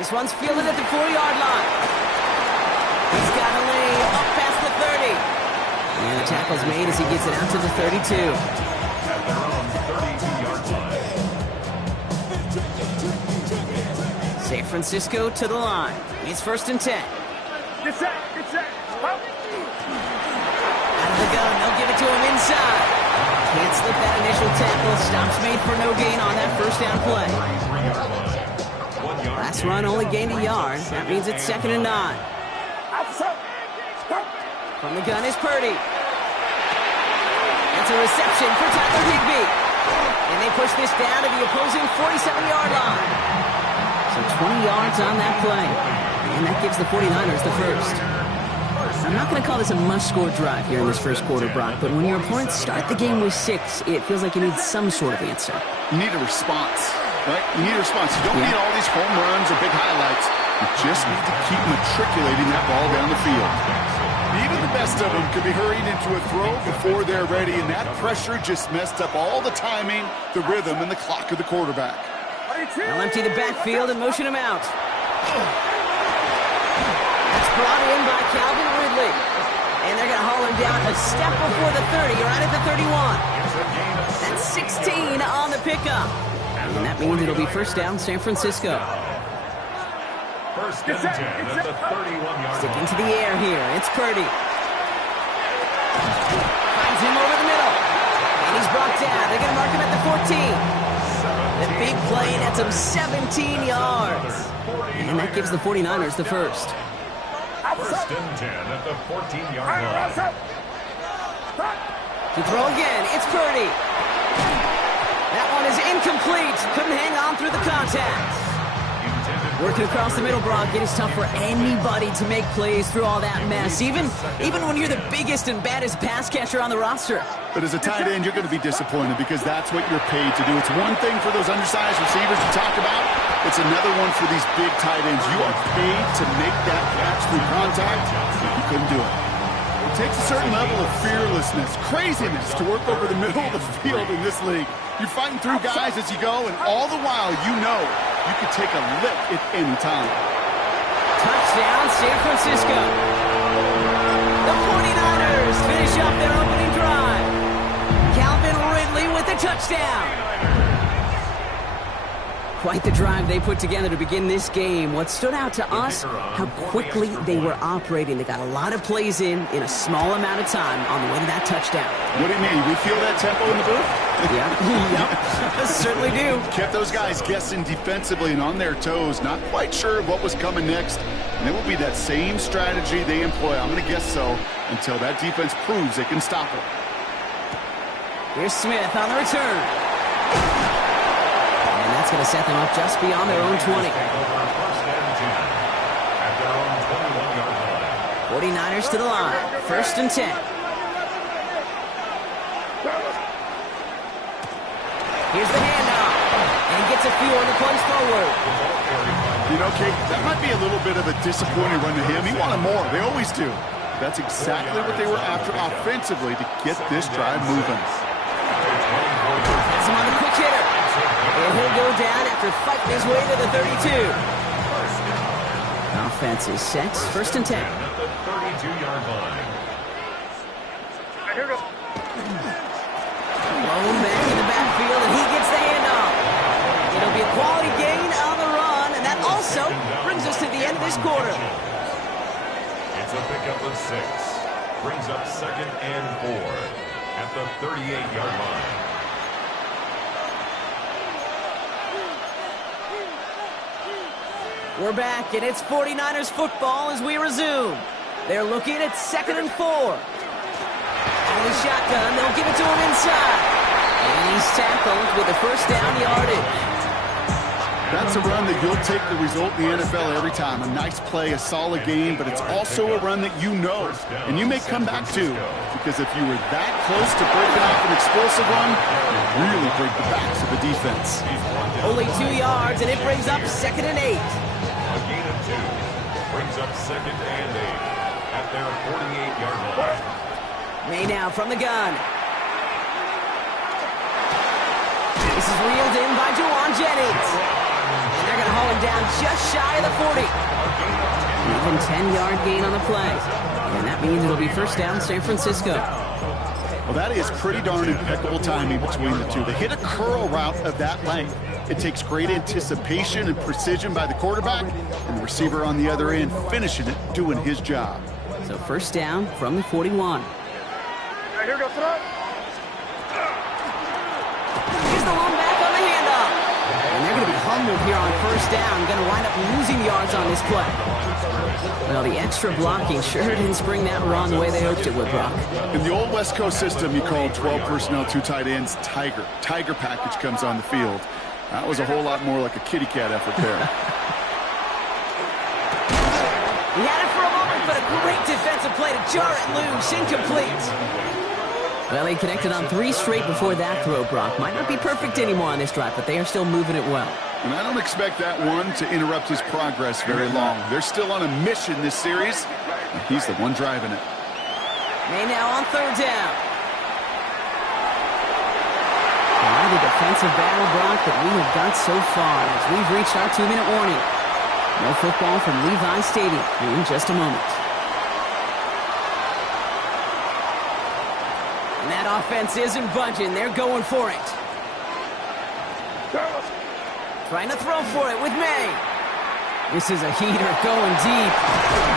This one's fielded at the 40-yard line. He's got a lead up past the 30. And the tackle's made as he gets it out to the 32. At their own 32-yard line. San Francisco to the line. It's 1st and 10. Get set. Out of the gun, they'll give it to him inside. Can't slip that initial tackle. Stops made for no gain on that first down play. Last run only gained a yard. That means it's 2nd and 9. From the gun is Purdy. That's a reception for Tyler Higbee. And they push this down to the opposing 47-yard line. So 20 yards on that play. And that gives the 49ers the first. I'm not going to call this a must-score drive here in this first quarter, Brock, but when your opponents start the game with 6, it feels like you need some sort of answer. You need a response, right? You need a response. You don't need all these home runs or big highlights. You just need to keep matriculating that ball down the field. Even the best of them could be hurried into a throw before they're ready, and that pressure just messed up all the timing, the rhythm, and the clock of the quarterback. They'll empty the backfield and motion him out. That's brought in by Calvin Ridley. And they're going to haul him down a step before the 30, right at the 31. That's 16 on the pickup. And that means it'll be first down, San Francisco. First and 10 at the 31-yard Sticking line. to the air here. It's Purdy. Finds him over the middle. And he's brought down. They're going to mark him at the 14. The big play nets him 17 yards. And that gives the 49ers the first. First and 10 at the 14-yard line. To throw again, it's Purdy. That one is incomplete. Couldn't hang on through the contact. Working across the middle, Brock, it is tough for anybody to make plays through all that mess, even when you're the biggest and baddest pass catcher on the roster. But as a tight end, you're going to be disappointed because that's what you're paid to do. It's one thing for those undersized receivers you talk about. It's another one for these big tight ends. You are paid to make that catch through contact. You couldn't do it. It takes a certain level of fearlessness, craziness to work over the middle of the field in this league. You're fighting through guys as you go, and all the while you know you could take a lick at any time. Touchdown, San Francisco. The 49ers finish up their opening drive. Calvin Ridley with the touchdown. Quite the drive they put together to begin this game. What stood out to us, how quickly they were operating. They got a lot of plays in a small amount of time on the way to that touchdown. What do you mean? We feel that tempo in the booth? Yep, certainly do. Kept those guys guessing defensively and on their toes, not quite sure what was coming next. And it will be that same strategy they employ, I'm going to guess so, until that defense proves they can stop it. Here's Smith on the return. And that's going to set them up just beyond their own 20. 49ers to the line. First and 10. Here's the handoff. And he gets a few on the plunge forward. You know, Kate, that might be a little bit of a disappointing run to him. He wanted more. They always do. That's exactly what they were after offensively to get this drive moving. Has him on the quick hitter. And he'll go down after fighting his way to the 32. Offense is set. First and 10. At the 32-yard line. Blown back in the backfield, and he gets the handoff. It'll be a quality gain on the run, and that also brings us to the end of this quarter. It's a pickup of 6. Brings up 2nd and 4 at the 38-yard line. We're back, and it's 49ers football as we resume. They're looking at 2nd and 4. Out of the shotgun, they'll give it to him inside. And he's tackled with a first down yardage. That's a run that you'll take the result in the NFL every time. A nice play, a solid game, but it's also a run that you know, and you may come back to, because if you were that close to breaking off an explosive run, you really break the backs of the defense. Only 2 yards, and it brings up 2nd and 8. A gain of 2 brings up 2nd and 8 at their 48-yard line. May now from the gun. This is reeled in by Juwan Jennings. And they're going to haul him him down just shy of the 40. Even 10-yard gain on the play. And that means it'll be first down San Francisco. Well, that is pretty darn impeccable timing between the two. They hit a curl route of that length. It takes great anticipation and precision by the quarterback, and the receiver on the other end finishing it, doing his job. So first down from the 41. Here we go, throw. Here's the long back on the handoff. And they're going to be humbled here on first down. Going to wind up losing yards on this play. Well, the extra blocking sure didn't spring that wrong the way they hoped it would, Brock. In the old West Coast system, you call 12 personnel, 2 tight ends, Tiger. Tiger package comes on the field. That was a whole lot more like a kitty cat effort there. He had it for a moment, but a great defensive play to jar it loose. Incomplete. Well, he connected on 3 straight before that throw, Brock. Might not be perfect anymore on this drive, but they are still moving it well. And I don't expect that one to interrupt his progress very long. They're still on a mission this series, and he's the one driving it. May now on third down. The defensive battle, Brock, that we have got so far as we've reached our 2-minute warning. No football from Levi Stadium in just a moment. And that offense isn't budging. They're going for it. Trying to throw for it with May. This is a heater going deep.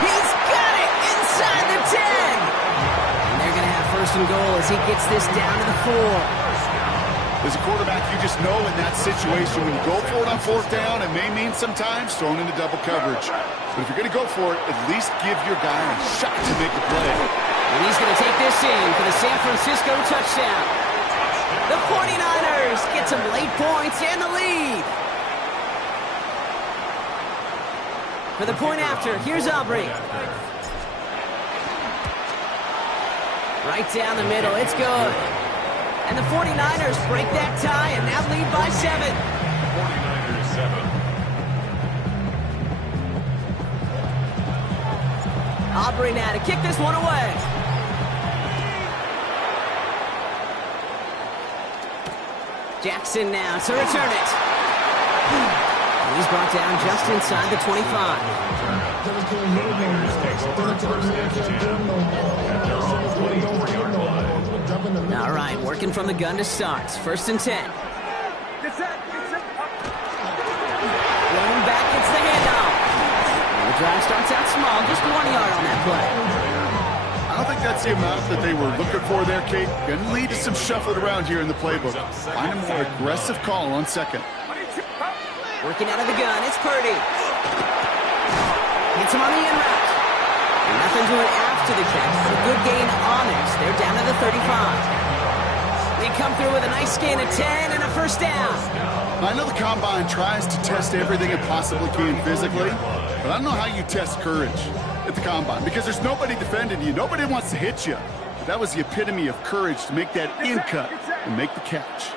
He's got it inside the 10. And they're going to have first and goal as he gets this down to the 4. As a quarterback, you just know in that situation when you go for it on fourth down, it may mean sometimes thrown into double coverage. But if you're going to go for it, at least give your guy a shot to make a play. And he's going to take this in for the San Francisco touchdown. The 49ers get some late points and the lead. For the point after, here's Aubrey. Right down the middle, it's good. And the 49ers break that tie and now lead by 7. 49ers 7. Aubrey now to kick this one away. Jackson now to return it. He's brought down just inside the 25. Niners takes over first and 10 at their own 24-yard line. All right, working from the gun to start. First and 10. Going back, it's the handoff. And the drive starts out small, just 1 yard on that play. I don't think that's the amount that they were looking for there, Kate. Going to lead to some shuffling around here in the playbook. Find a more aggressive call on second. Working out of the gun, it's Purdy. Hits him on the in route. And nothing doing after the catch. A good gain on it. They're down to the 35. They come through with a nice gain of 10 and a first down. I know the Combine tries to test everything it possibly can physically, but I don't know how you test courage at the Combine because there's nobody defending you. Nobody wants to hit you. But that was the epitome of courage to make that in cut and make the catch.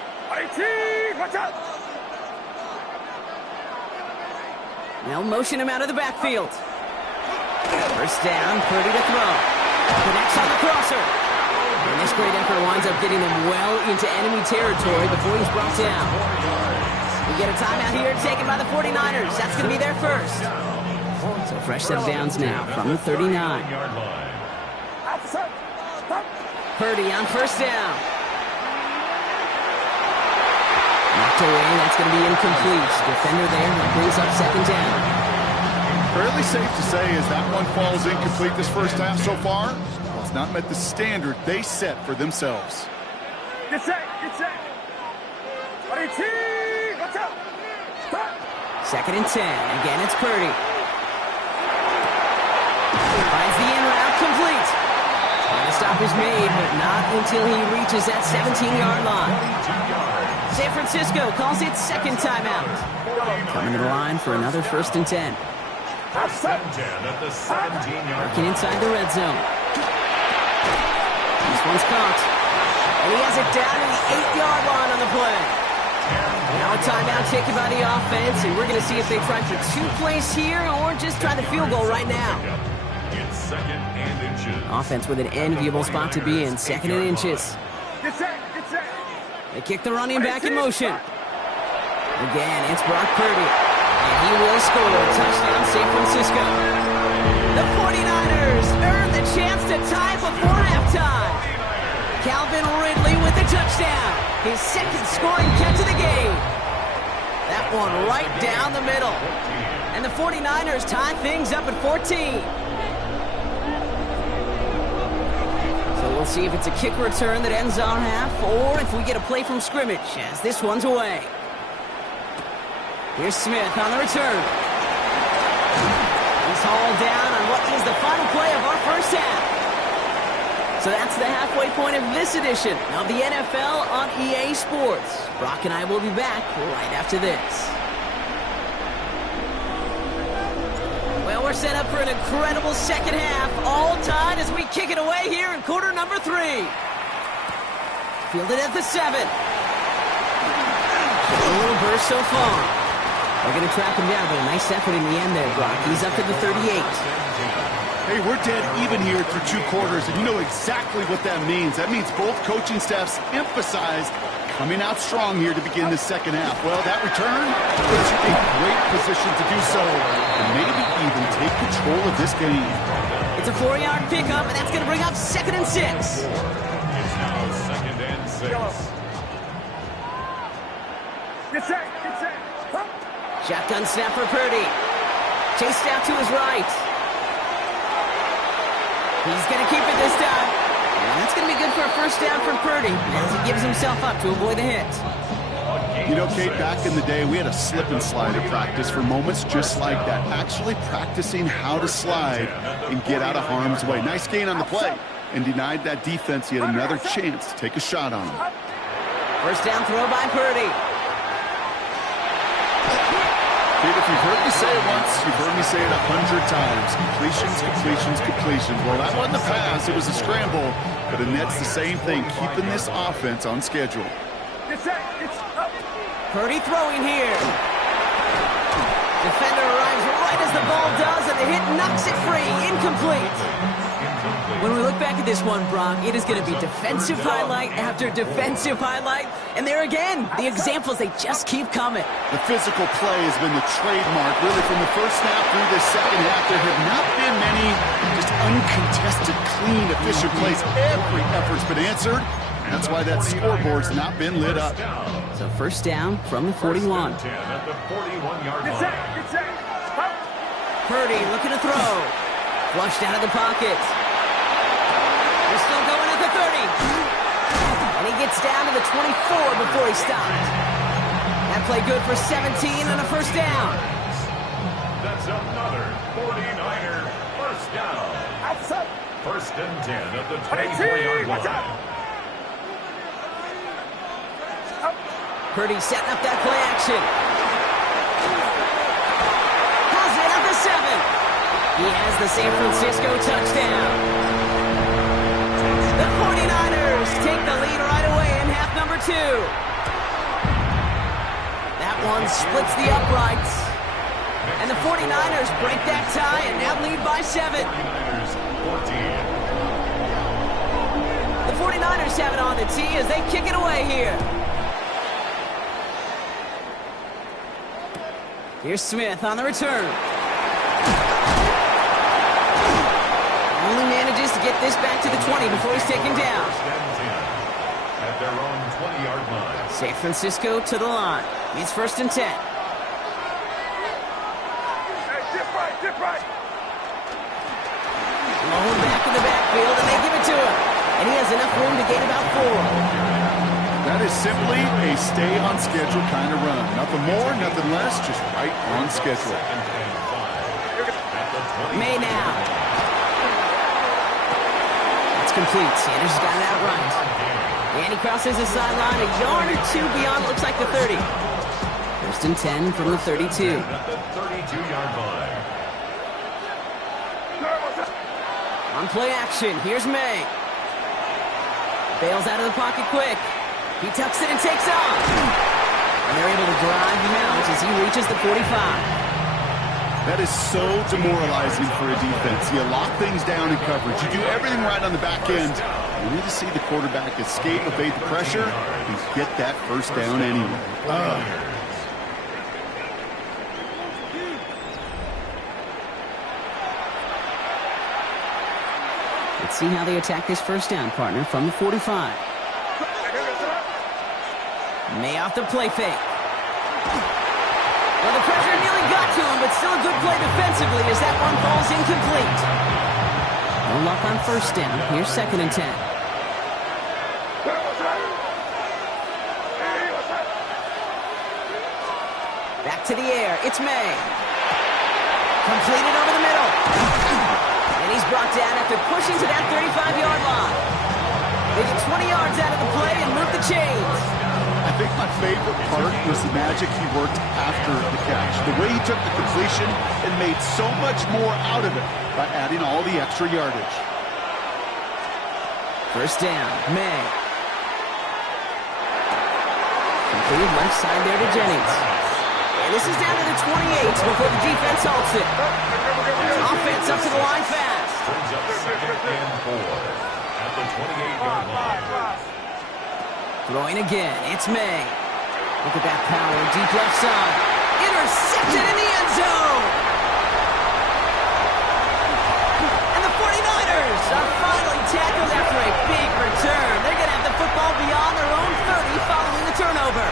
They'll motion him out of the backfield. First down, Purdy to throw. Connects on the crosser. And this great effort winds up getting him well into enemy territory before he's brought down. We get a timeout here taken by the 49ers. That's going to be their first. So fresh set of downs now from the 39. Purdy on first down. Knocked away, that's going to be incomplete. Defender there, that brings up second down. Fairly safe to say as that one falls incomplete this first half so far, it's not met the standard they set for themselves. Get set, get set. Second and 10. Again, it's Purdy. Finds the in route complete. And the stop is made, but not until he reaches that 17-yard line. San Francisco calls it second timeout. Coming to the line for another first and 10. First and 10 at the 17-yard Working line. inside the red zone. This one's caught. And he has it down to the 8-yard line on the play. Now a timeout taken by the offense, and we're going to see if they try for 2 plays here or just try the field goal right now. It's second and inches. Offense with an enviable spot to be in, second and inches. Get set, get set. They kick the running back in motion. Again, it's Brock Purdy. And he will score. Touchdown, San Francisco. The 49ers earn the chance to tie before halftime. Calvin Ridley with the touchdown. His second scoring catch of the game. That one right down the middle. And the 49ers tie things up at 14. So we'll see if it's a kick return that ends our half, or if we get a play from scrimmage as this one's away. Here's Smith on the return. He's hauled down on what is the final play of our first half. So that's the halfway point of this edition of the NFL on EA Sports. Brock and I will be back right after this. Well, we're set up for an incredible second half, all tied as we kick it away here in quarter number 3. Fielded at the 7. A little burst so far. They're going to track him down, but a nice effort in the end there, Brock. He's up to the 38. Hey, we're dead even here through 2 quarters, and you know exactly what that means. That means both coaching staffs emphasized coming out strong here to begin the second half. Well, that return puts you in great position to do so, and maybe even take control of this game. It's a 4-yard pickup, and that's going to bring up 2nd and 6. It's now 2nd and 6. Get set, get set. Huh? Shotgun snap for Purdy. Chased out to his right. He's going to keep it this time. And that's going to be good for a first down from Purdy as he gives himself up to avoid the hit. You know, Kate, back in the day, we had a slip and slide at practice for moments just like that. Actually practicing how to slide and get out of harm's way. Nice gain on the play and denied that defense yet another chance to take a shot on him. First down throw by Purdy. Kate, if you've heard me say it once, you've heard me say it 100 times. Completions, completions, completions. Well, that wasn't a pass. It was a scramble. But Annette's the same thing, keeping this offense on schedule. Get set, get up. Purdy throwing here. Defender arrives right as the ball does, and the hit knocks it free. Incomplete. When we look back at this one, Brock, it is going to be defensive highlight after defensive highlight. And there again, the examples, they just keep coming. The physical play has been the trademark, really, from the first snap through this second half. There have not been many just uncontested, clean, efficient plays. Every effort's been answered. That's why that scoreboard's not been lit up. So first down from the 41. At the 41-yard Get line. set, get set. Huh? Purdy looking to throw. Flushed out of the pocket. They're still going at the 30. And he gets down to the 24 before he stopped. That play good for 17 and a first down. That's another 49er first down. Outside. 1st and 10 at the 24-yard line. Purdy setting up that play action. Has it at the 7. He has the San Francisco touchdown. The 49ers take the lead right away in half number 2. That one splits the uprights. And the 49ers break that tie and now lead by 7. 49ers 14. The 49ers have it on the tee as they kick it away here. Here's Smith on the return. Only manages to get this back to the 20 before he's taken down. 1st and 10 at their own 20-yard line. San Francisco to the line. It's 1st and 10. Hey, dip right. Rolling back in the backfield, and they give it to him. And he has enough room to gain about 4. That is simply a stay-on-schedule kind of run. Nothing more, nothing less, just right on schedule. 2nd and 5 at the 20. May now. That's complete. Sanders has got it out right. And he crosses the sideline a yard or 2 beyond, looks like the 30. 1st and 10 from the 32. At the 32-yard line. On play action, here's May. Bails out of the pocket quick. He tucks it and takes off. And they're able to drive him out as he reaches the 45. That is so demoralizing for a defense. You lock things down in coverage. You do everything right on the back end. You need to see the quarterback escape, evade the pressure, and get that first down anyway. Let's see how they attack this first down, partner, from the 45. May off the play fake. Well, the pressure nearly got to him, but still a good play defensively as that one falls incomplete. No luck on first down. Here's 2nd and 10. Back to the air. It's May. Completed over the middle. And he's brought down after pushing to that 35-yard line. They get 20 yards out of the play and move the chains. I think my favorite part was the magic he worked after the catch. The way he took the completion and made so much more out of it by adding all the extra yardage. First down, May. Completed left side there to Jennings. And this is down to the 28 before the defense halts it. Offense up to the line fast. Brings up 2nd and 4 at the 28-yard line. Throwing again, it's May. Look at that power, deep left side. Intercepted in the end zone. And the 49ers are finally tackled after a big return. They're going to have the football beyond their own 30 following the turnover.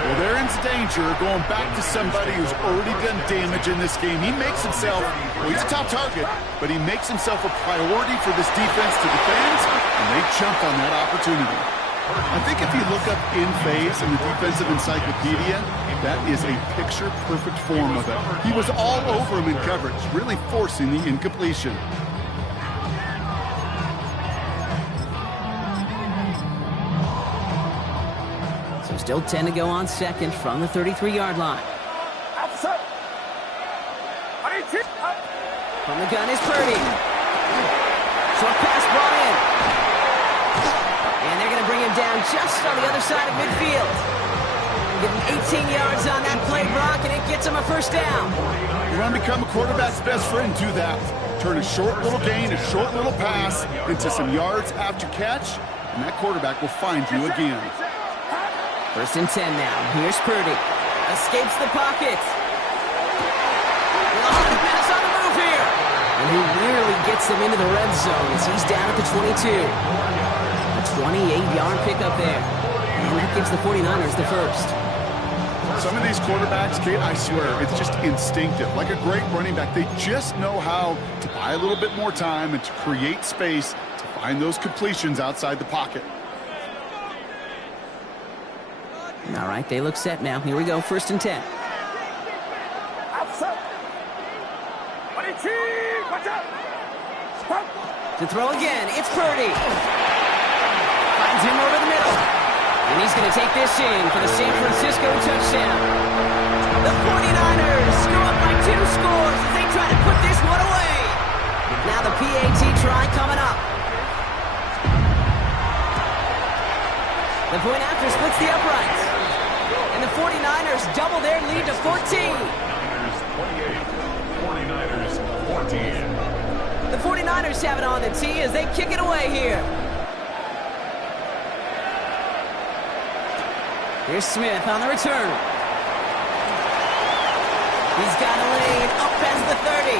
Well, they're in danger going back to somebody who's already done damage in this game. He makes himself, well, he's a top target, but he makes himself a priority for this defense to defend, and they jump on that opportunity. I think if you look up in phase in the defensive encyclopedia, that is a picture-perfect form of it. He was all over him in coverage, really forcing the incompletion. So still 10 to go on 2nd from the 33-yard line. From the gun is Purdy. Short pass brought in. And they're going to bring him down just on the other side of midfield. Give him 18 yards on that play, Brock, and it gets him a first down. You want to become a quarterback's best friend, do that. Turn a short little gain, a short little pass into some yards after catch, and that quarterback will find you again. First and 10 now. Here's Purdy. Escapes the pocket. Well, 100 minutes on the move here. And he nearly gets them into the red zone as he's down at the 22. A 28-yard pickup there. And that gives the 49ers the first. Some of these quarterbacks, Kate, I swear, it's just instinctive. Like a great running back, they just know how to buy a little bit more time and to create space to find those completions outside the pocket. All right, they look set now. Here we go, 1st and 10. To throw again, it's Purdy. Finds him over the middle. And he's going to take this in for the San Francisco touchdown. The 49ers screw up by 2 scores as they try to put this one away. Now the PAT try coming up. The point after splits the uprights. And the 49ers double their lead to 14. 49ers 14. The 49ers have it on the tee as they kick it away here. Here's Smith on the return. He's got a lane up past the 30.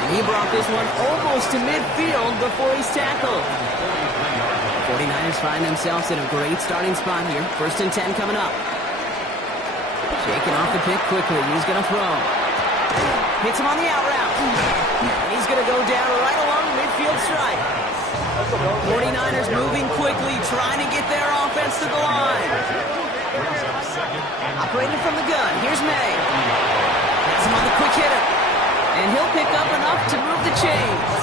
And he brought this one almost to midfield before he's tackled. The 49ers find themselves in a great starting spot here. 1st and 10 coming up. Shaking off the pick quickly. He's going to throw. Hits him on the out route. And he's going to go down right along midfield strike. 49ers moving quickly, trying to get their offense to the line. Operating from the gun. Here's May. Hits him on the quick hitter. And he'll pick up enough to move the chains.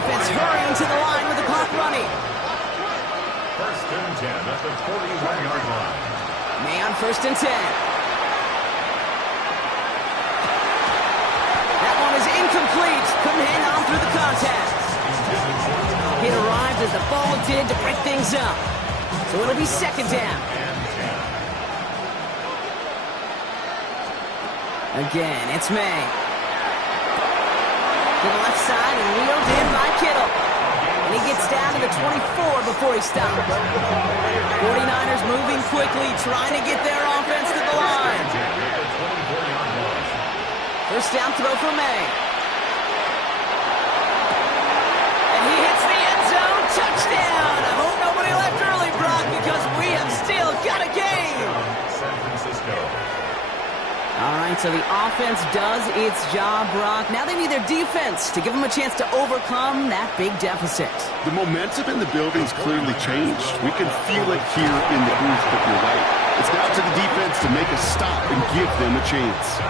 Offense hurrying to the line with the clock running. 1st and 10 at the 41-yard line. May on 1st and 10. That one is incomplete. Couldn't hang on through the contact. It arrived as the ball did to break things up. So it'll be 2nd down. Again, it's May. To the left side and wheeled in by Kittle. And he gets down to the 24 before he stops. 49ers moving quickly, trying to get their offense to the line. First down throw for May. so the offense does its job, Brock. Now they need their defense to give them a chance to overcome that big deficit. The momentum in the building's clearly changed. We can feel it here in the booth, but you're right. It's now to the defense to make a stop and give them a chance.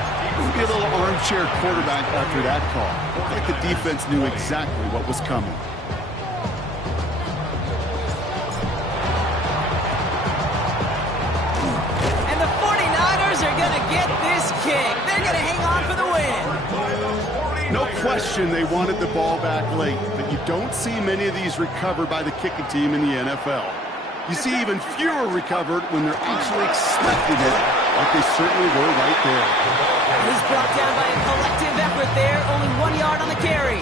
We'll be a little armchair quarterback after that call. I think the defense knew exactly what was coming. And the 49ers are going to get this kick. They're going to hang on for the win. No question they wanted the ball back late, but you don't see many of these recovered by the kicking team in the NFL. You see even fewer recovered when they're actually expecting it, like they certainly were right there. He's brought down by a collective effort there. Only 1 yard on the carry.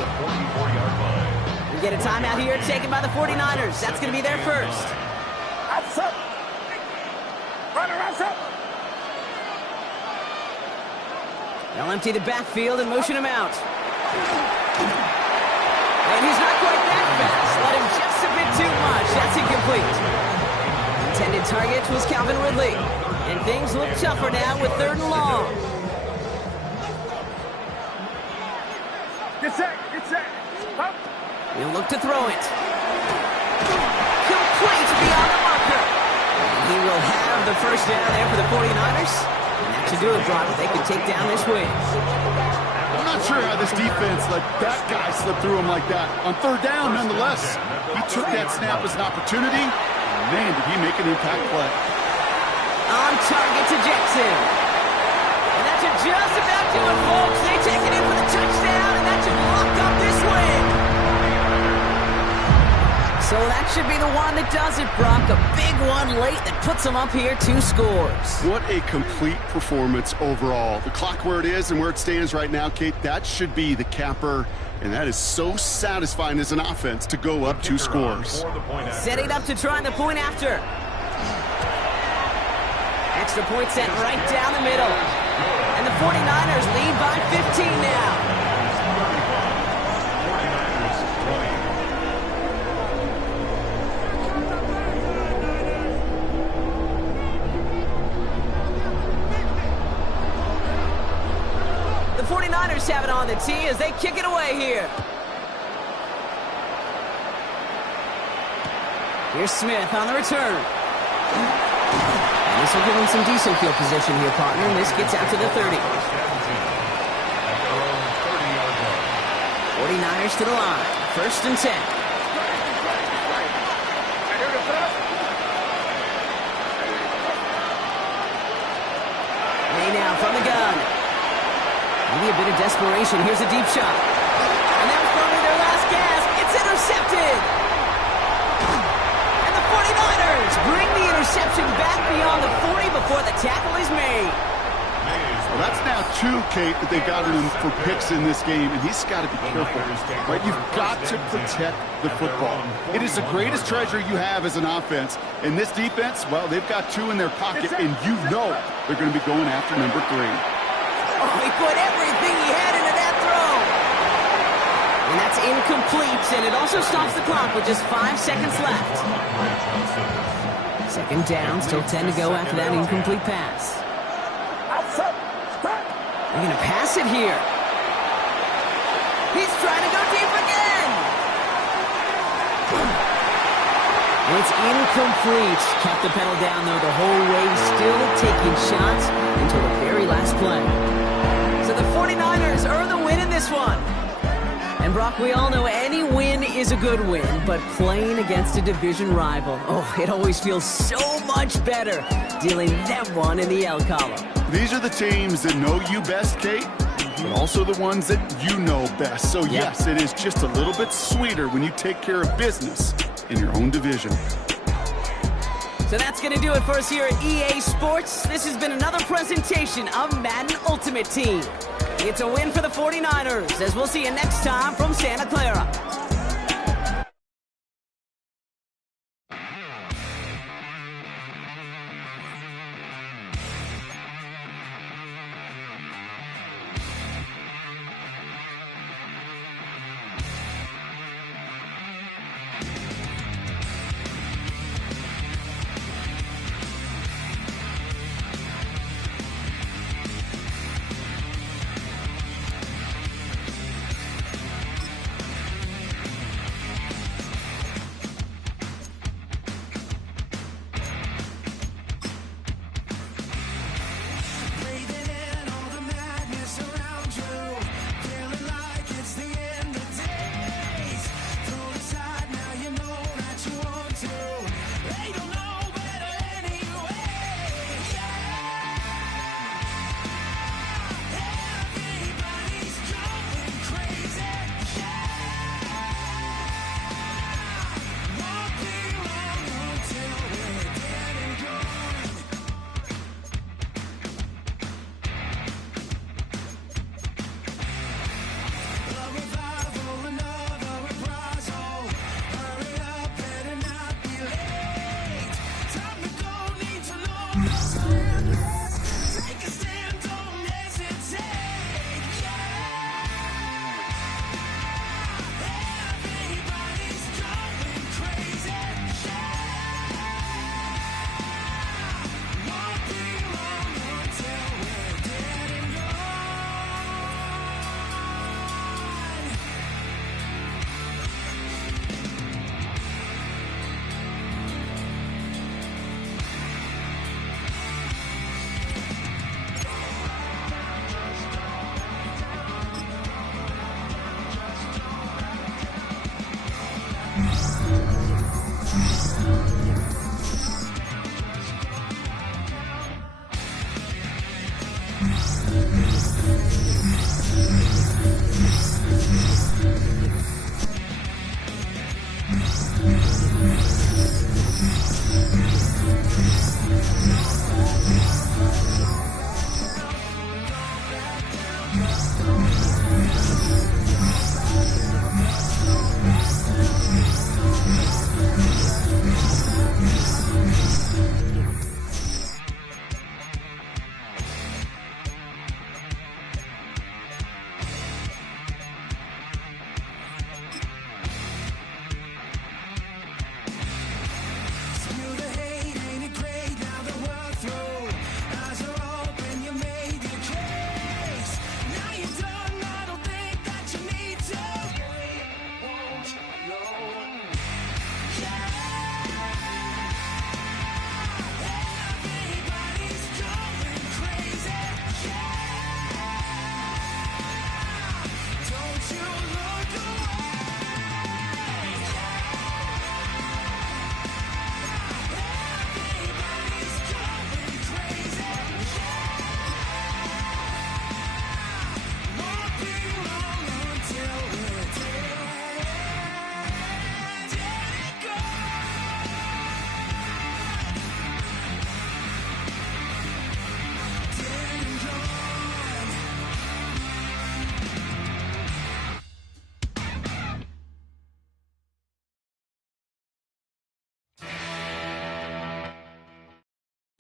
We get a timeout here taken by the 49ers. That's going to be their first. Outside. Runner outside. They'll empty the backfield and motion him out. And he's not quite that fast. Let him just a bit too much. That's incomplete. Intended target was Calvin Ridley. And things look tougher now with 3rd and long. Get set. Get set. Up. He'll look to throw it. Complete beyond the marker. And he will have the first down there for the 49ers. And that should do it, Brock. They can take down this win. I'm not sure how this defense let that guy slip through him like that. On 3rd down, nonetheless. He took that snap as an opportunity. Man, did he make an impact play. On target to Jackson. And that should just about do it, folks. They take it in for the touchdown, and that should lock up this win. So that should be the one that does it, Brock. A big one late that puts them up here 2 scores. What a complete performance overall. The clock where it is and where it stands right now, Kate, that should be the capper. And that is so satisfying as an offense to go up 2 scores. Setting up to try the point after. Extra point sent right down the middle. And the 49ers lead by 15 now. The 49ers have it on the tee as they kick it away here. Here's Smith on the return. And this will give him some decent field position here, partner. And this gets out to the 30. 49ers to the line. 1st and 10. Way now from the gun. Maybe a bit of desperation. Here's a deep shot. And that was probably their last gasp. It's intercepted. And the 49ers bring the interception back beyond the 40 before the tackle is made. Well, that's now 2, Kate, that they've got him for picks in this game, and he's got to be careful. Right? You've got to protect the football. It is the greatest treasure you have as an offense. And this defense, well, they've got 2 in their pocket, and you know they're going to be going after number 3. Oh, he put everything he had into that throw. And that's incomplete, and it also stops the clock with just 5 seconds left. 2nd down, still 10 to go after that incomplete pass. They're going to pass it here. He's trying to go deep again. And it's incomplete. Kept the pedal down, though, the whole way, still taking shots until the very last play. So the 49ers earn the win in this one. And Brock, we all know any win is a good win, but playing against a division rival, oh, it always feels so much better dealing them one in the L column. These are the teams that know you best, Kate, but also the ones that you know best. So, yes, it is just a little bit sweeter when you take care of business in your own division. So that's going to do it for us here at EA Sports. This has been another presentation of Madden Ultimate Team. It's a win for the 49ers, as we'll see you next time from Santa Clara.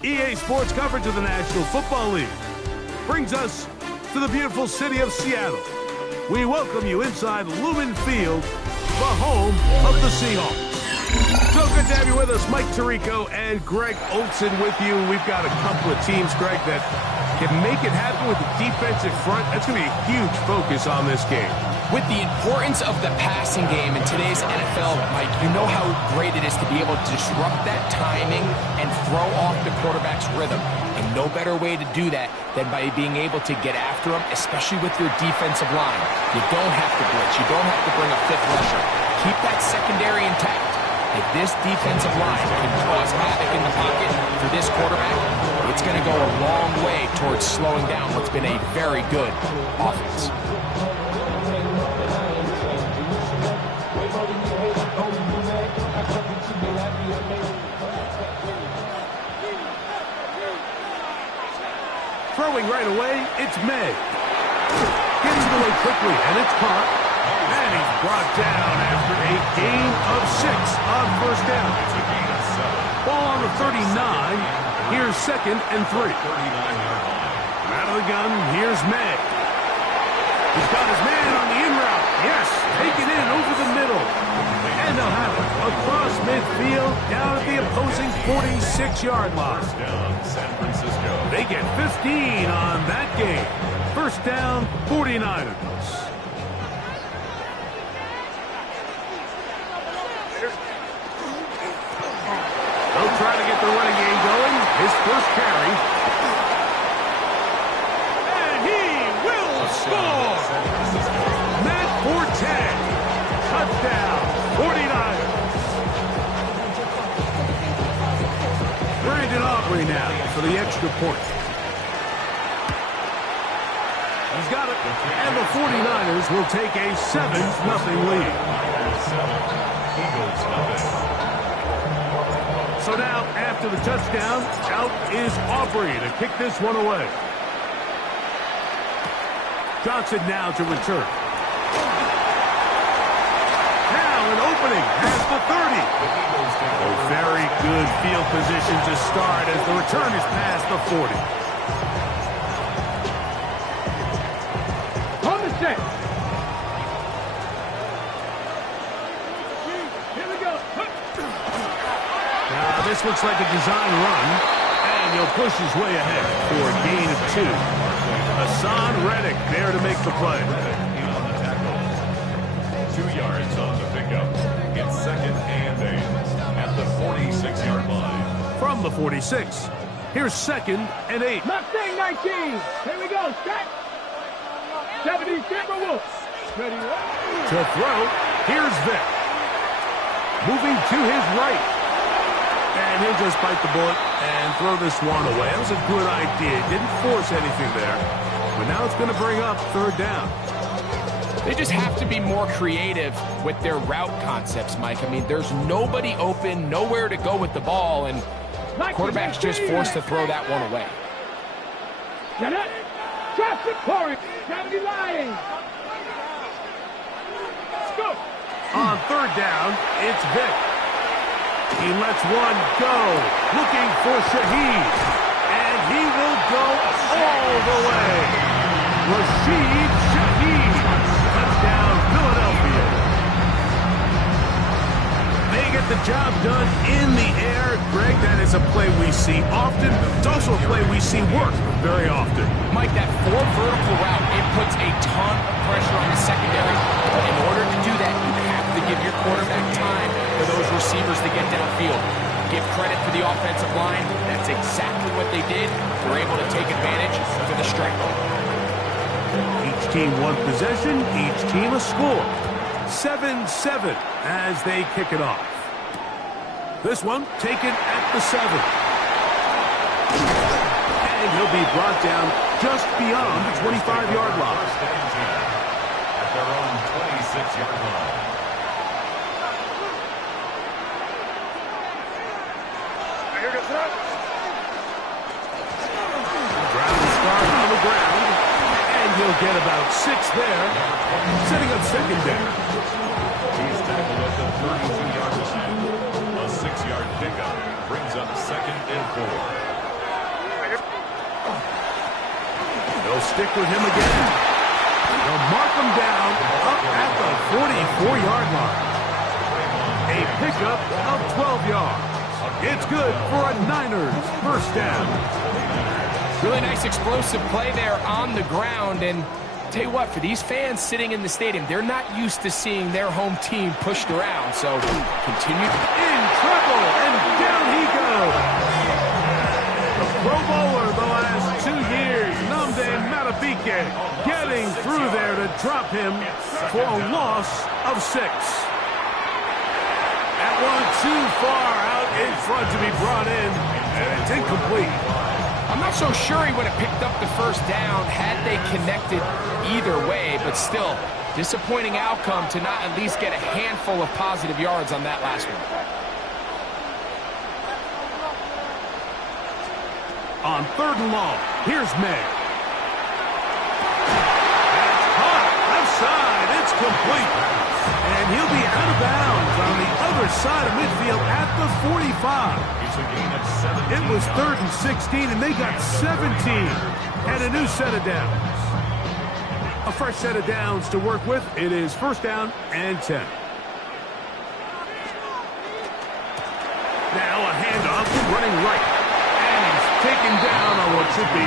EA Sports coverage of the National Football League brings us to the beautiful city of Seattle. We welcome you inside Lumen Field, the home of the Seahawks. So good to have you with us. Mike Tirico and Greg Olsen with you. We've got a couple of teams, Greg, that can make it happen with the defensive front. That's going to be a huge focus on this game. With the importance of the passing game in today's NFL, Mike, you know how great it is to be able to disrupt that timing and throw off the quarterback's rhythm. And no better way to do that than by being able to get after him, especially with your defensive line. You don't have to blitz. You don't have to bring a fifth rusher. Keep that secondary intact. If this defensive line can cause havoc in the pocket for this quarterback, it's going to go a long way towards slowing down what's been a very good offense. Throwing right away, it's May. Gets it away quickly, and it's caught. And he's brought down after a gain of 6 on first down. Ball on the 39. Here's 2nd and 3. Out of the gun, here's May. He's got his man on the in route. Yes, taken in over the middle. And they'll have it across midfield down at the opposing 46-yard line. San Francisco. They get 15 on that game. First down, 49ers. They'll try to get the running game going. His first carry. And he will score! Matt Forte. Touchdown, 49ers. Brandon Aubrey now for the extra point. He's got it. And the 49ers will take a 7-0 lead. Eagles nothing. So now, after the touchdown, out is Aubrey to kick this one away. Johnson now to return. Now an opening has the 30. A very good field position to start as the return is past the 40. On the set. Here we go. Now this looks like a design run, and he'll push his way ahead for a gain of 2. Hassan Reddick there to make the play. In on the tackle. 2 yards on the pickup. It's 2nd and 8 at the 46-yard line. From the 46, here's 2nd and 8. Mustang 19. Here we go. Set. 70 Timberwolves. Ready up. To throw, here's Vic. Moving to his right. And he'll just bite the bullet and throw this one away. That was a good idea. Didn't force anything there. but now it's going to bring up third down. They just have to be more creative with their route concepts, Mike. I mean, there's nobody open, nowhere to go with the ball, and quarterback's just forced to throw that one away. Get it. Traffic Corey. Gravity line. Let's go. On third down, it's Vick. He lets one go, looking for Shaheed. And he will go all the way. Rashid Shaheed. Touchdown, Philadelphia. They get the job done in the air. Greg, that is a play we see often. It's also a play we see work very often. Mike, that four vertical route, it puts a ton of pressure on the secondary. But in order to do that, you have to give your quarterback time for those receivers to get downfield. Give credit to the offensive line. That's exactly what they did. They're able to take advantage for the strike. Each team one possession, each team a score. 7-7 as they kick it off. This one taken at the 7. And he'll be brought down just beyond the 25-yard line. At their own 26-yard line. Brown start on the ground. And he'll get about 6 there, setting up second down. He's tackled at the 32-yard line. A 6-yard pickup brings up second and 4. They'll stick with him again. They'll mark him down up at the 44-yard line. A pickup of 12 yards. It's good for a Niners first down. Really nice explosive play there on the ground. And tell you what, for these fans sitting in the stadium, they're not used to seeing their home team pushed around. So continue. In trouble, and down he goes. The Pro Bowler the last 2 years, Nnamdi Madubuike, getting through there to drop him for a loss of 6. That one too far out in front to be brought in, and it's incomplete. I'm not so sure he would have picked up the first down had they connected either way, but still, disappointing outcome to not at least get a handful of positive yards on that last one. On third and long, here's May. That's caught, left side, it's complete. And he'll be out of bounds on the other side of midfield at the 45. It's a gain of 17. It was 3rd and 16, and they got 17. And a new set of downs. A fresh set of downs to work with. It is first down and 10. Now a handoff running right. And he's taken down on what should be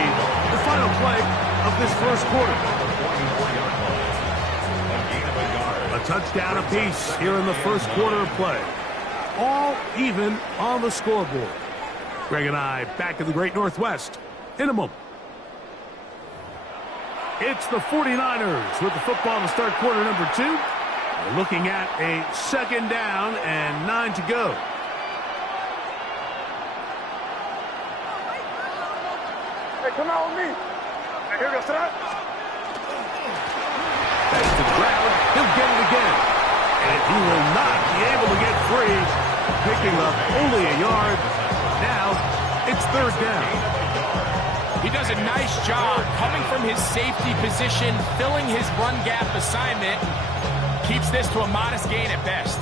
the final play of this first quarter. A touchdown apiece here in the first quarter of play. All even on the scoreboard. Greg and I back in the Great Northwest in a moment. It's the 49ers with the football to start quarter number 2. We're looking at a second down and 9 to go. Hey, come out with me. Hey, here goes that. Back to the ground. He'll get it again. And he will not be able to get free. Picking up only a yard. Now, it's third down. He does a nice job coming from his safety position, filling his run gap assignment, keeps this to a modest gain at best.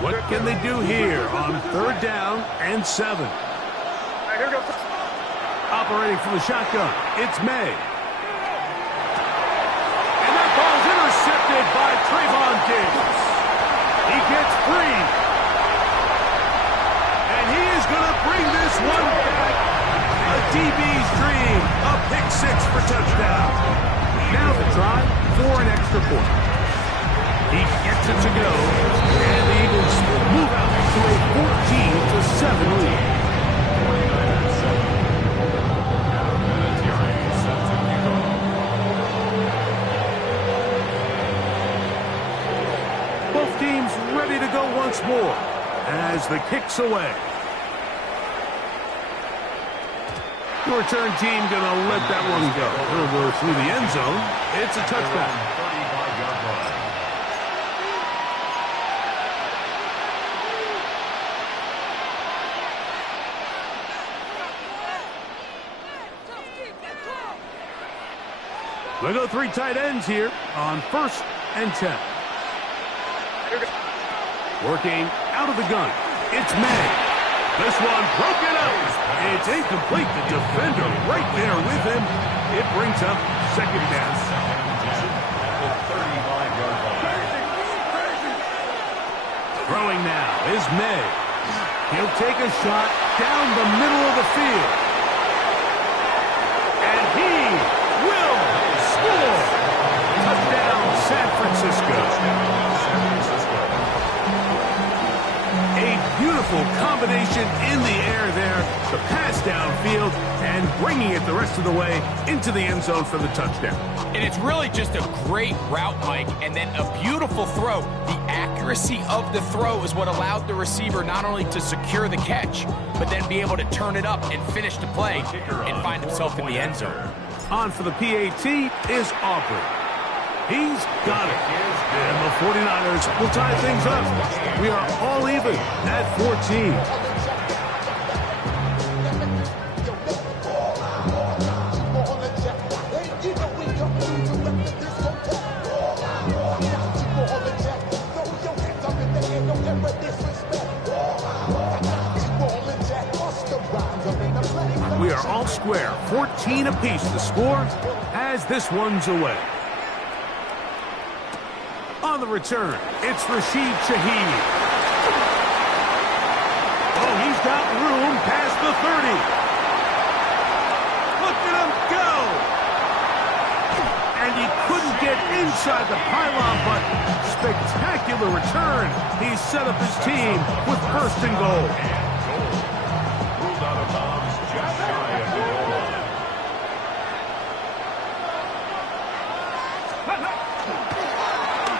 What can they do here on third down and 7? Hey, here goes. Operating from the shotgun, it's May. And that ball's intercepted by Trayvon Diggs. He gets free. And he is going to bring this one back. A DB's dream. A pick 6 for touchdown. Now the try for an extra point. He gets it to go. And the Eagles move out to a 14-7 lead. Both teams ready to go once more as the kick's away. The return team going to let that one go. It'll go through the end zone. It's a touchback. 35-yard line. They go 3 tight ends here on 1st and 10. Working out of the gun. It's May. This one broken up. It's incomplete. The defender right there with him. It brings up 2nd down. At the 35-yard line. Throwing now is May. He'll take a shot down the middle of the field. And he will score. Touchdown, San Francisco. A beautiful combination in the air there. The pass downfield and bringing it the rest of the way into the end zone for the touchdown. And it's really just a great route, Mike, and then a beautiful throw. The accuracy of the throw is what allowed the receiver not only to secure the catch, but then be able to turn it up and finish the play and find himself in the end zone. On for the PAT is Aubrey. He's got it. And the 49ers will tie things up. We are all even at 14. We are all square. 14 apiece the score as this one's away. On the return, it's Rashid Shaheed. Oh, he's got room past the 30. Look at him go! And he couldn't get inside the pylon, but spectacular return. He's set up his team with 1st and goal. Ruled out of bounds just shy of the goal line.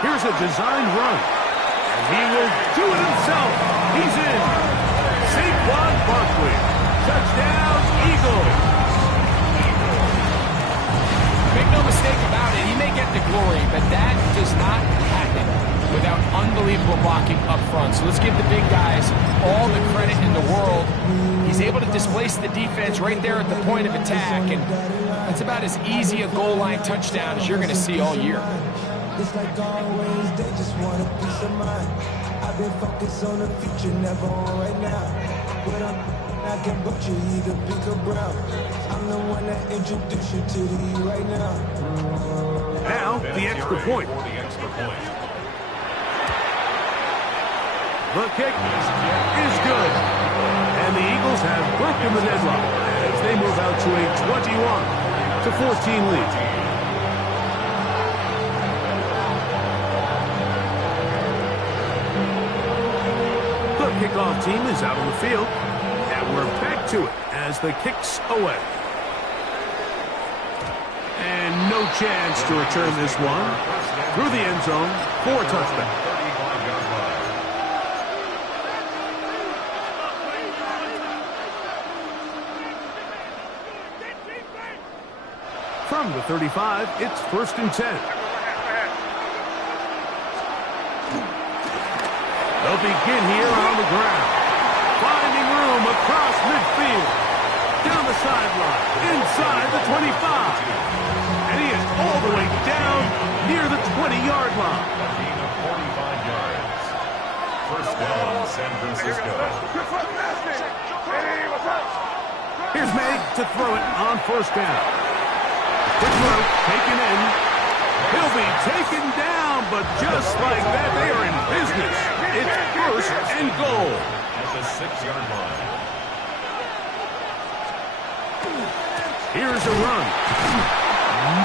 Here's a designed run. And he will do it himself. He's in. Saquon Barkley. Touchdown, Eagles. Make no mistake about it, he may get the glory, but that does not happen without unbelievable blocking up front. So let's give the big guys all the credit in the world. He's able to displace the defense right there at the point of attack, and that's about as easy a goal line touchdown as you're going to see all year. It's like always, they just want a peace of mind. I've been focused on the future, never on right now. But I can butcher either pink or brown. I'm the one that introduced you to the E right now. Now, the extra point. The kick is good. And the Eagles have broken the deadlock as they move out to a 21-14 lead. Kickoff team is out on the field, and we're back to it as the kick's away. And no chance to return this one through the end zone for a touchback. From the 35, it's 1st and 10. They'll begin here on the ground. Finding room across midfield. Down the sideline. Inside the 25. And he is all the way down near the 20-yard line. A gain of 45 yards. 1st down, San Francisco. Here's May to throw it on 1st down. Quick throw, taken in. He'll be taken down, but just like that, they are in business. It's 1st and goal. At the 6-yard line. Here's a run.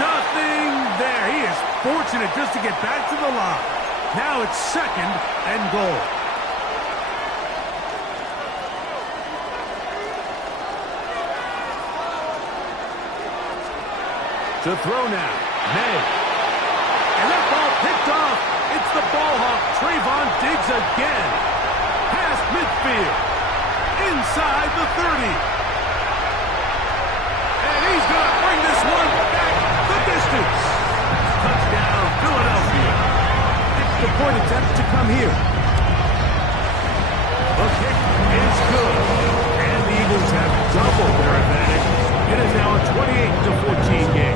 Nothing there. He is fortunate just to get back to the line. Now it's 2nd and goal. To throw now. May. And that ball picked off. It's the the ball hawk. Trayvon Diggs again. Past midfield. Inside the 30. And he's going to bring this one back the distance. Touchdown, Philadelphia. It's the point attempt to come here. The kick is good. And the Eagles have doubled their advantage. It is now a 28-14 game.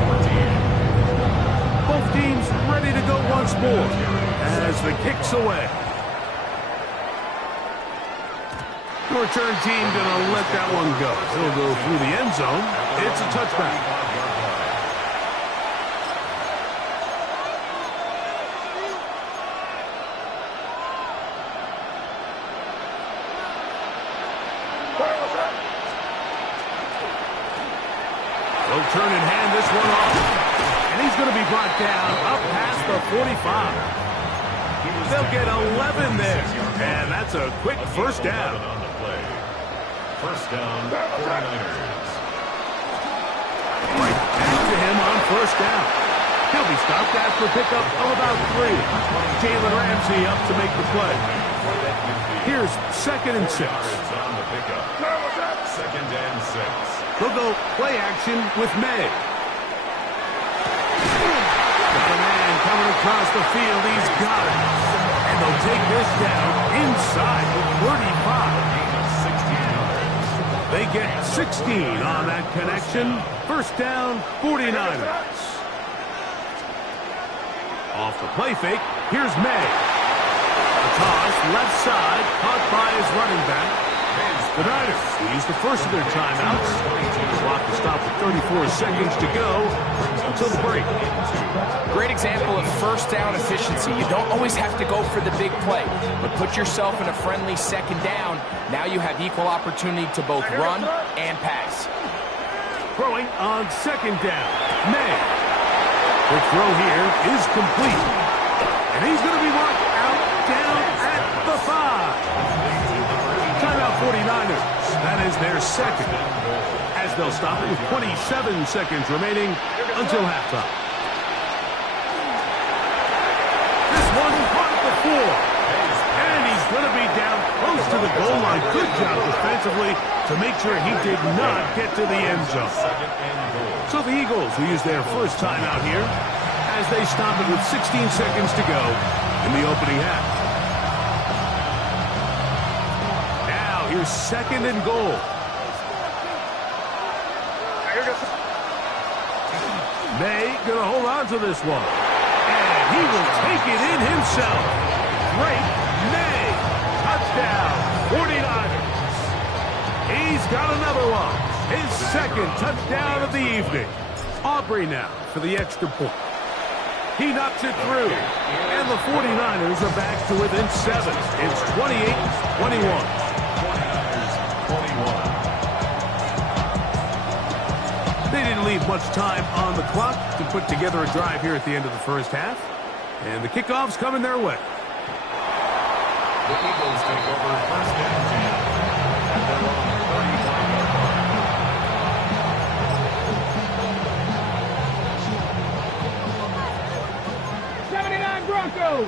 Both teams ready to go once more as the kick's away. The return team going to let that one go. He'll go through the end zone. It's a touchback. They'll turn and hand this one off. And he's going to be brought down up past the 45. They'll get 11 there. And that's a quick first down. First down, 49ers. Right back to him on first down. He'll be stopped after a pickup of about 3. Jalen Ramsey up to make the play. Here's 2nd and 6. On the pickup. 2nd and 6. They'll go play action with May. With the man coming across the field, he's got it. And they'll take this down inside the 35. They get 16 on that connection. First down, 49ers. Off the play fake, here's May. A toss, left side, caught by his running back. The Niners will use the first of their timeouts. The clock will stop with 34 seconds to go until the break. Great example of first down efficiency. You don't always have to go for the big play, but put yourself in a friendly second down. Now you have equal opportunity to both run and pass. Throwing on 2nd down. May. The throw here is complete. And he's going to be marked out down at the 5. Timeout 49ers. That is their 2nd. As they'll stop it with 27 seconds remaining until halftime. This one caught the 4. And he's going to be down close to the goal line. Good job defensively to make sure he did not get to the end zone. So the Eagles will use their first timeout here as they stop it with 16 seconds to go in the opening half. Now here's 2nd and goal. May going to hold on to this one. And he will take it in himself. Great May. Touchdown, 49ers. He's got another one. His 2nd touchdown of the evening. Aubrey now for the extra point. He knocks it through. And the 49ers are back to within 7. It's 28-21. They didn't leave much time on the clock to put together a drive here at the end of the first half. And the kickoff's coming their way. The Eagles take over first and 10 at their own 79 Broncos.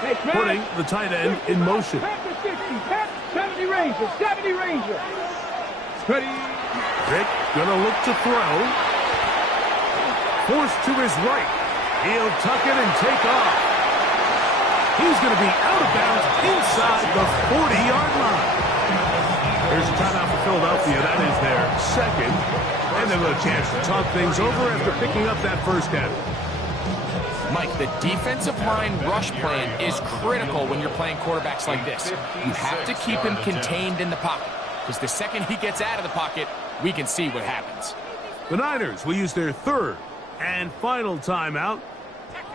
Hey, Putting the tight end in motion. Pack the 60. Pack 70 Rangers. 70 Rangers. Ready. Rick gonna look to throw. Forced to his right. He'll tuck it and take off. He's going to be out of bounds inside the 40-yard line. There's a timeout for Philadelphia. That is their 2nd. And they'll have a chance to talk things over after picking up that first down. Mike, the defensive line rush plan is critical when you're playing quarterbacks like this. You have to keep him contained in the pocket, because the second he gets out of the pocket, we can see what happens. The Niners will use their 3rd and final timeout.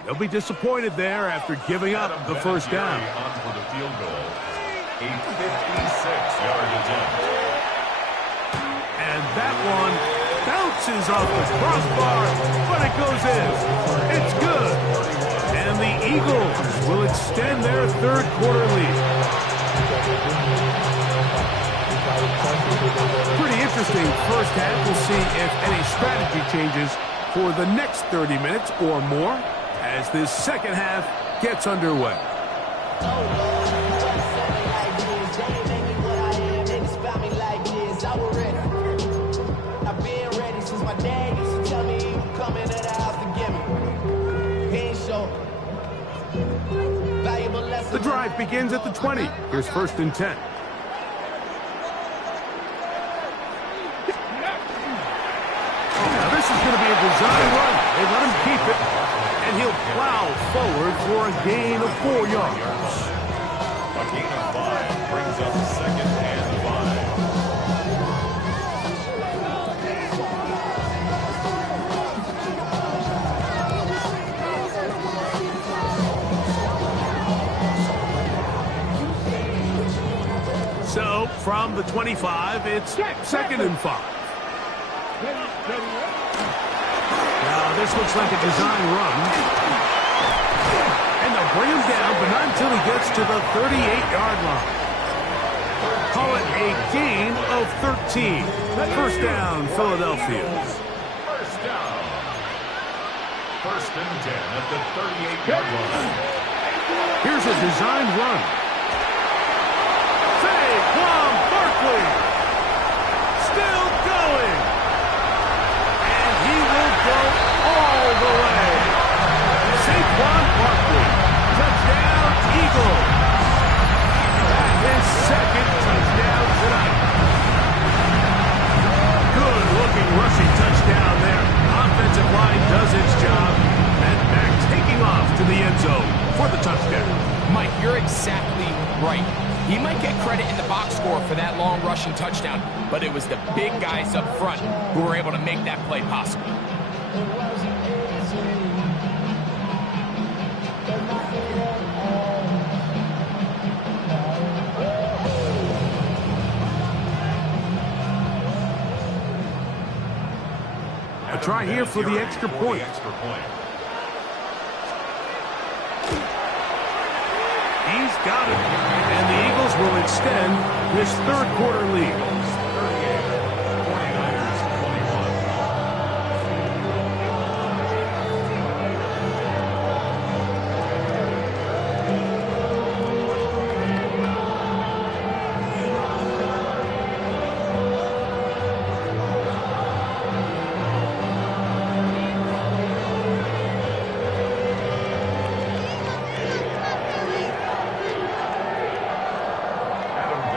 They'll be disappointed there after giving up the first down. On for the field goal. A 56-yard attempt. And that one bounces off the crossbar, but it goes in. It's good. And the Eagles will extend their 3rd quarter lead. Pretty interesting first half. We'll see if any strategy changes for the next 30 minutes or more as this second half gets underway. The drive begins at the 20. Here's 1st and 10. Now this is going to be a design run. They let him keep it, and he'll plow forward for a gain of 4 yards. A gain of 5 brings up 2nd and 5. So, from the 25, it's 2nd and 5. Now, this looks like a design run. And they'll bring him down, but not until he gets to the 38-yard line. Call it a gain of 13. 1st down, Philadelphia. 1st down. 1st and 10 at the 38-yard line. Here's a design run. Saquon Barkley still going. And he will go all the way. Saquon Barkley, touchdown Eagles. His 2nd touchdown tonight. Good-looking rushing touchdown there. Offensive line does its job. And back taking off to the end zone for the touchdown. Mike, you're exactly right. He might get credit in the box score for that long rushing touchdown, but it was the big guys up front who were able to make that play possible. A try here for the extra point. He's got it. And the Eagles will extend this 3rd quarter lead. 49ers 21.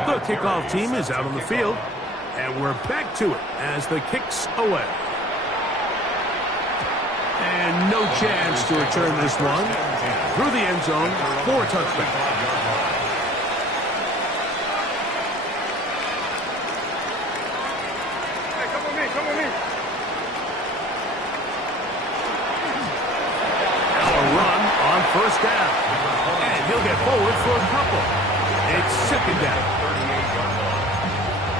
The kickoff team is out on the field, and we're back to it as the kick's away. And no chance to return this one through the end zone for a touchback. Hey, come with me, come with me. Now a run on 1st down, and he'll get forward for a couple. It's 2nd down. 38-yard line.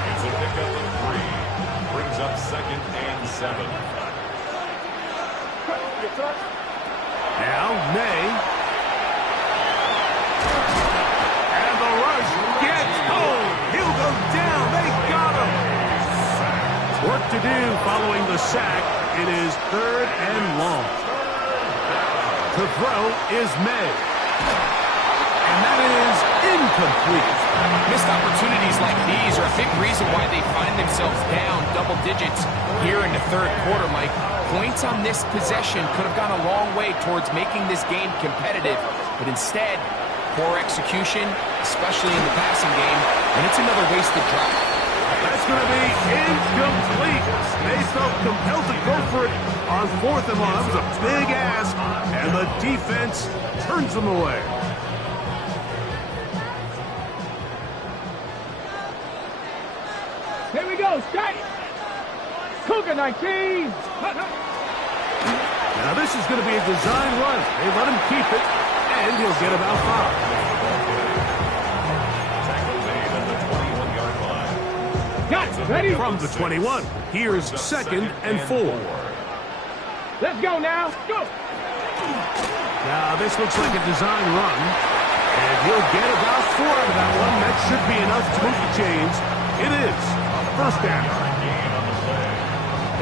It's a pickup of 3. Brings up 2nd and 7. Now May. And the rush gets home. He'll go down. They got him. Work to do following the sack. It is 3rd and long. To throw is May. And that is incomplete. Missed opportunities like these are a big reason why they find themselves down double digits here in the 3rd quarter, Mike. Points on this possession could have gone a long way towards making this game competitive, but instead, poor execution, especially in the passing game, and it's another wasted drive. That's going to be incomplete. They felt compelled to go for it on 4th and long. That was a big ask, and the defense turns them away. Here we go, strike. Cougar 19. Now this is going to be a design run. They let him keep it, and he'll get about 5. Tackle made at the 21-yard line. Got it, ready? From the 21, here's 2nd and 4. Let's go now. Go. Now this looks like a design run, and he'll get about 4 out of that one. That should be enough to move the chains. It is 1st down.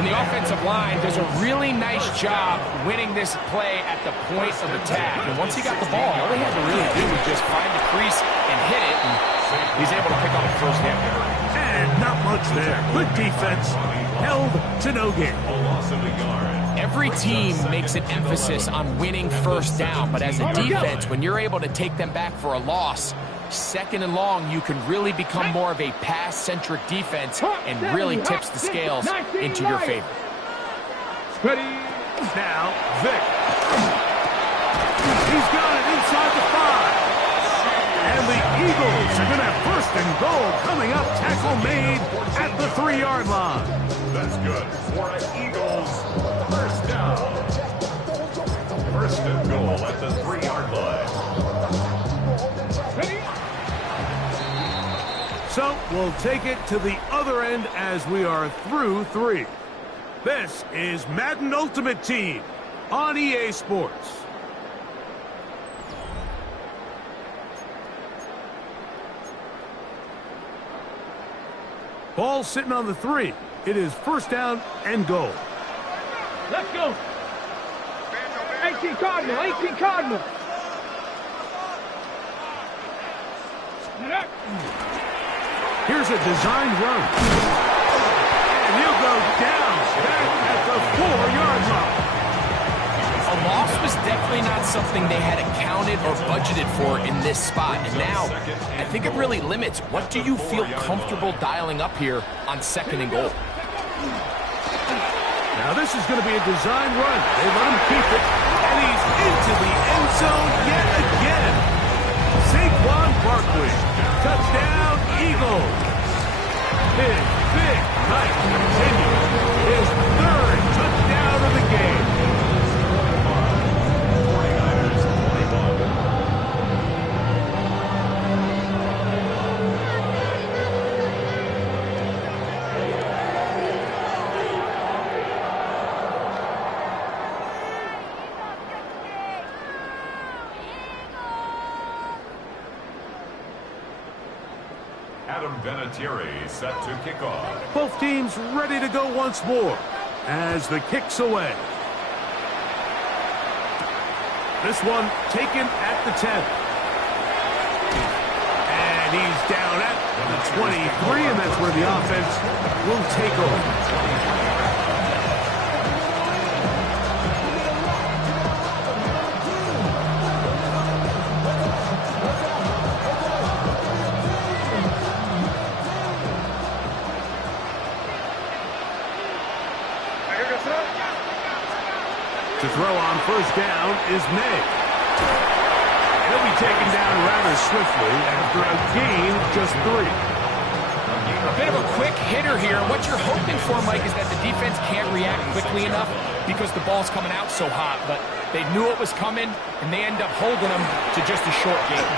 And the offensive line does a really nice job winning this play at the point of attack. And once he got the ball, all they had to really do was just find the crease and hit it, and he's able to pick up the first down. And not much there. Good defense. Held to no gain. Every team makes an emphasis on winning first down, but as a defense, when you're able to take them back for a loss, second and long, you can really become more of a pass-centric defense and really tips the scales into your favor. Ready? Now, Vic. He's got it inside the 5. And the Eagles are going to have first and goal coming up. Tackle made at the 3-yard line. That's good for an Eagles first down. First and goal at the 3-yard line. Ready? So we'll take it to the other end as we are through 3. This is Madden Ultimate Team on EA Sports. Ball sitting on the 3. It is first down and goal. Let's go. 18 Cardinal, 18 Cardinal. Here's a designed run. And you go down back at the 4-yard line. A loss was definitely not something they had accounted or budgeted for in this spot. And now, I think it really limits what do you feel comfortable dialing up here on second and goal. Now this is going to be a design run. They let him keep it. And he's into the end zone yet again. Saquon Barkley. Touchdown, Eagles. His big night continues. His 3rd touchdown of the game. Adam Vinatieri set to kick off. Both teams ready to go once more as the kick's away. This one taken at the 10. And he's down at the 23, and that's where the offense will take over. To throw on first down is May. He'll be taken down rather swiftly after a gain of just 3. A bit of a quick hitter here. What you're hoping for, Mike, is that the defense can't react quickly enough because the ball's coming out so hot. But they knew it was coming, and they end up holding them to just a short gain.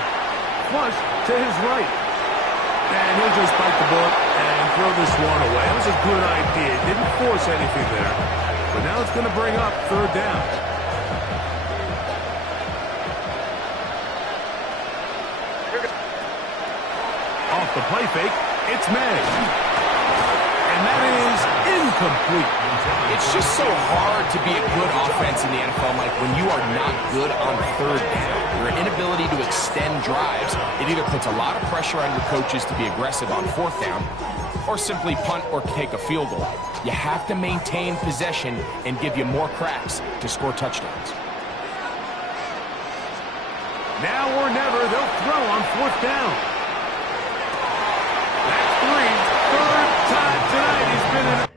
Flush to his right. And he'll just bite the bullet and throw this one away. It was a good idea. Didn't force anything there. But now it's going to bring up third down. Off the play fake, it's May. And that is incomplete. It's just so hard to be a good offense in the NFL, Mike, when you are not good on third down. Your inability to extend drives, it either puts a lot of pressure on your coaches to be aggressive on fourth down, or simply punt or take a field goal. You have to maintain possession and give you more cracks to score touchdowns. Now or never, they'll throw on fourth down. That's 3. 3rd time tonight he's been in.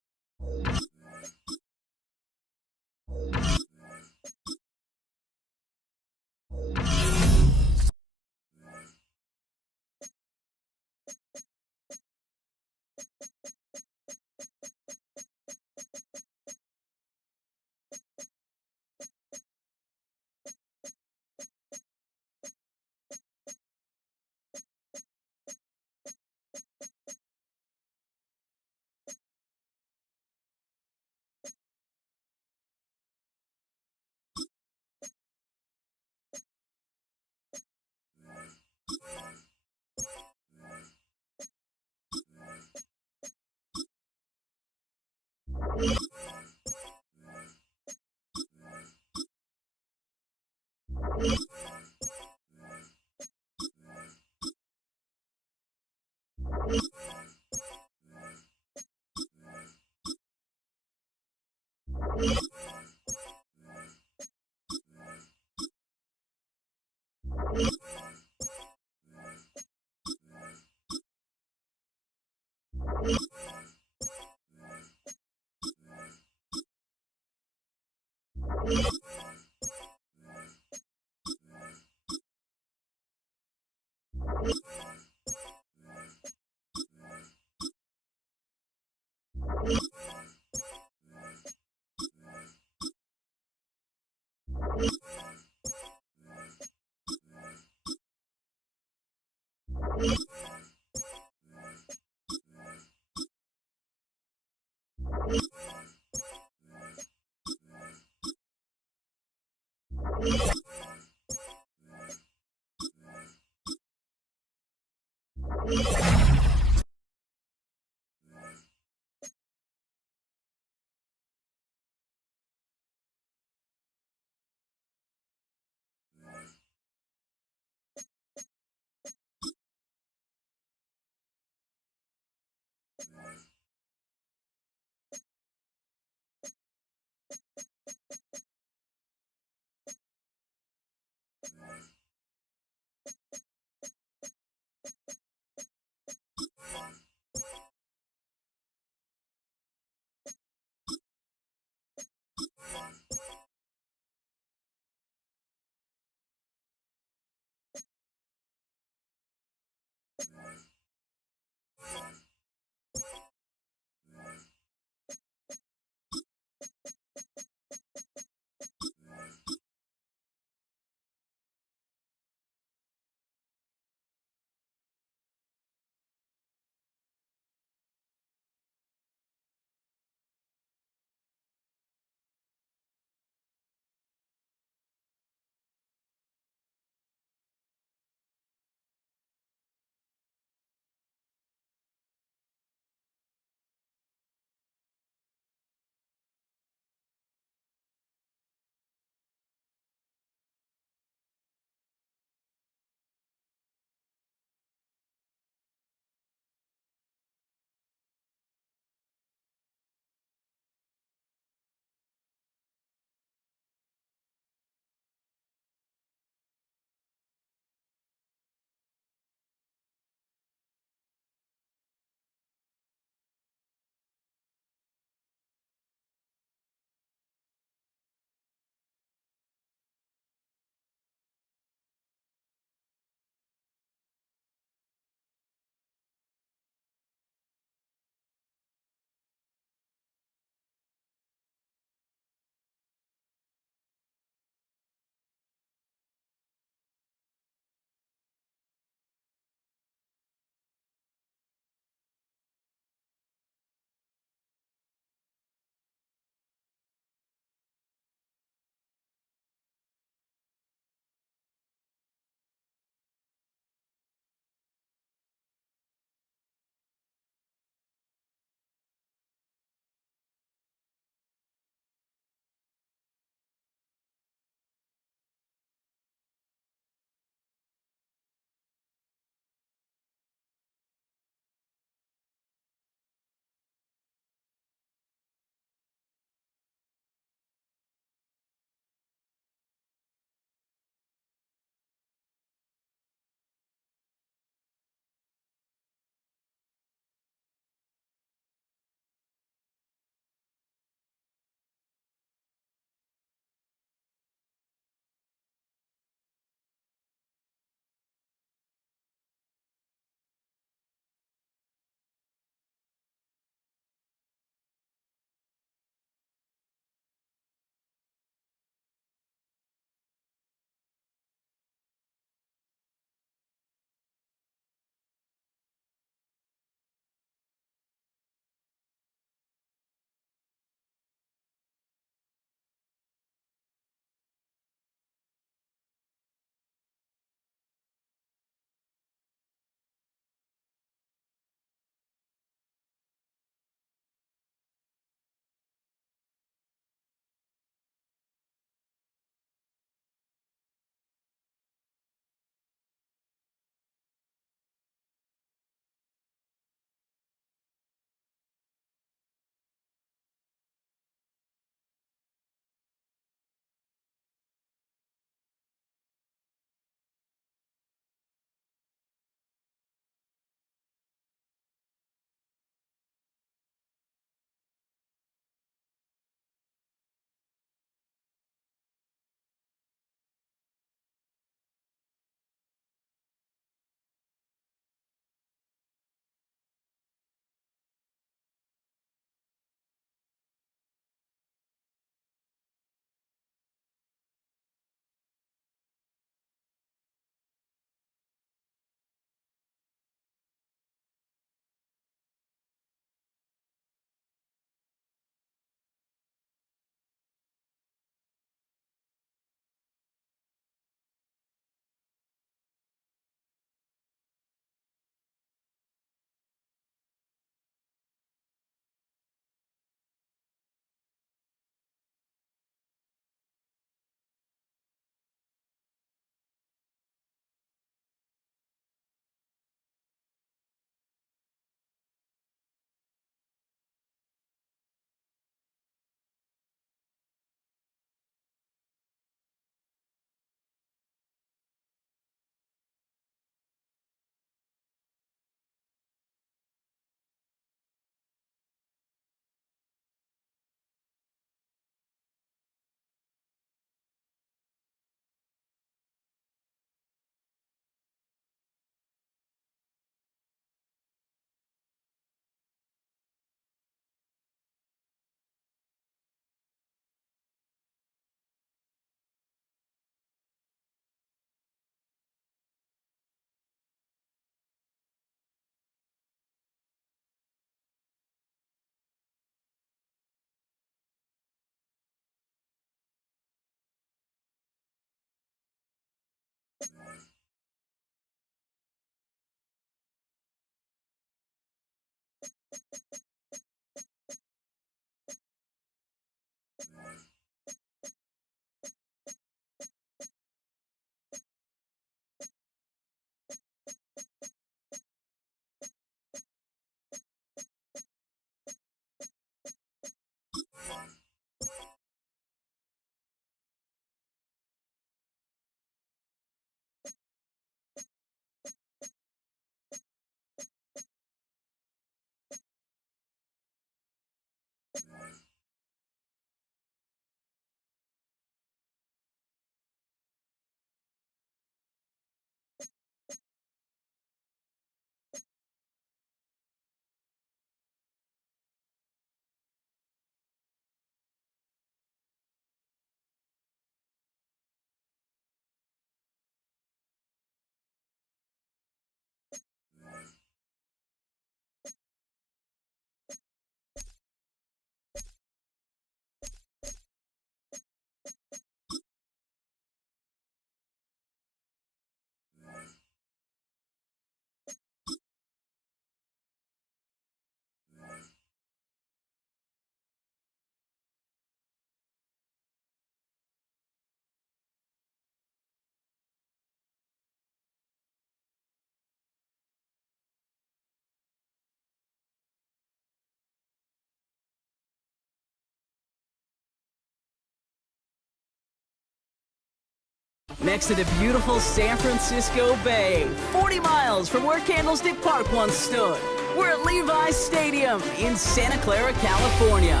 Next to the beautiful San Francisco Bay, 40 miles from where Candlestick Park once stood. We're at Levi's Stadium in Santa Clara, California.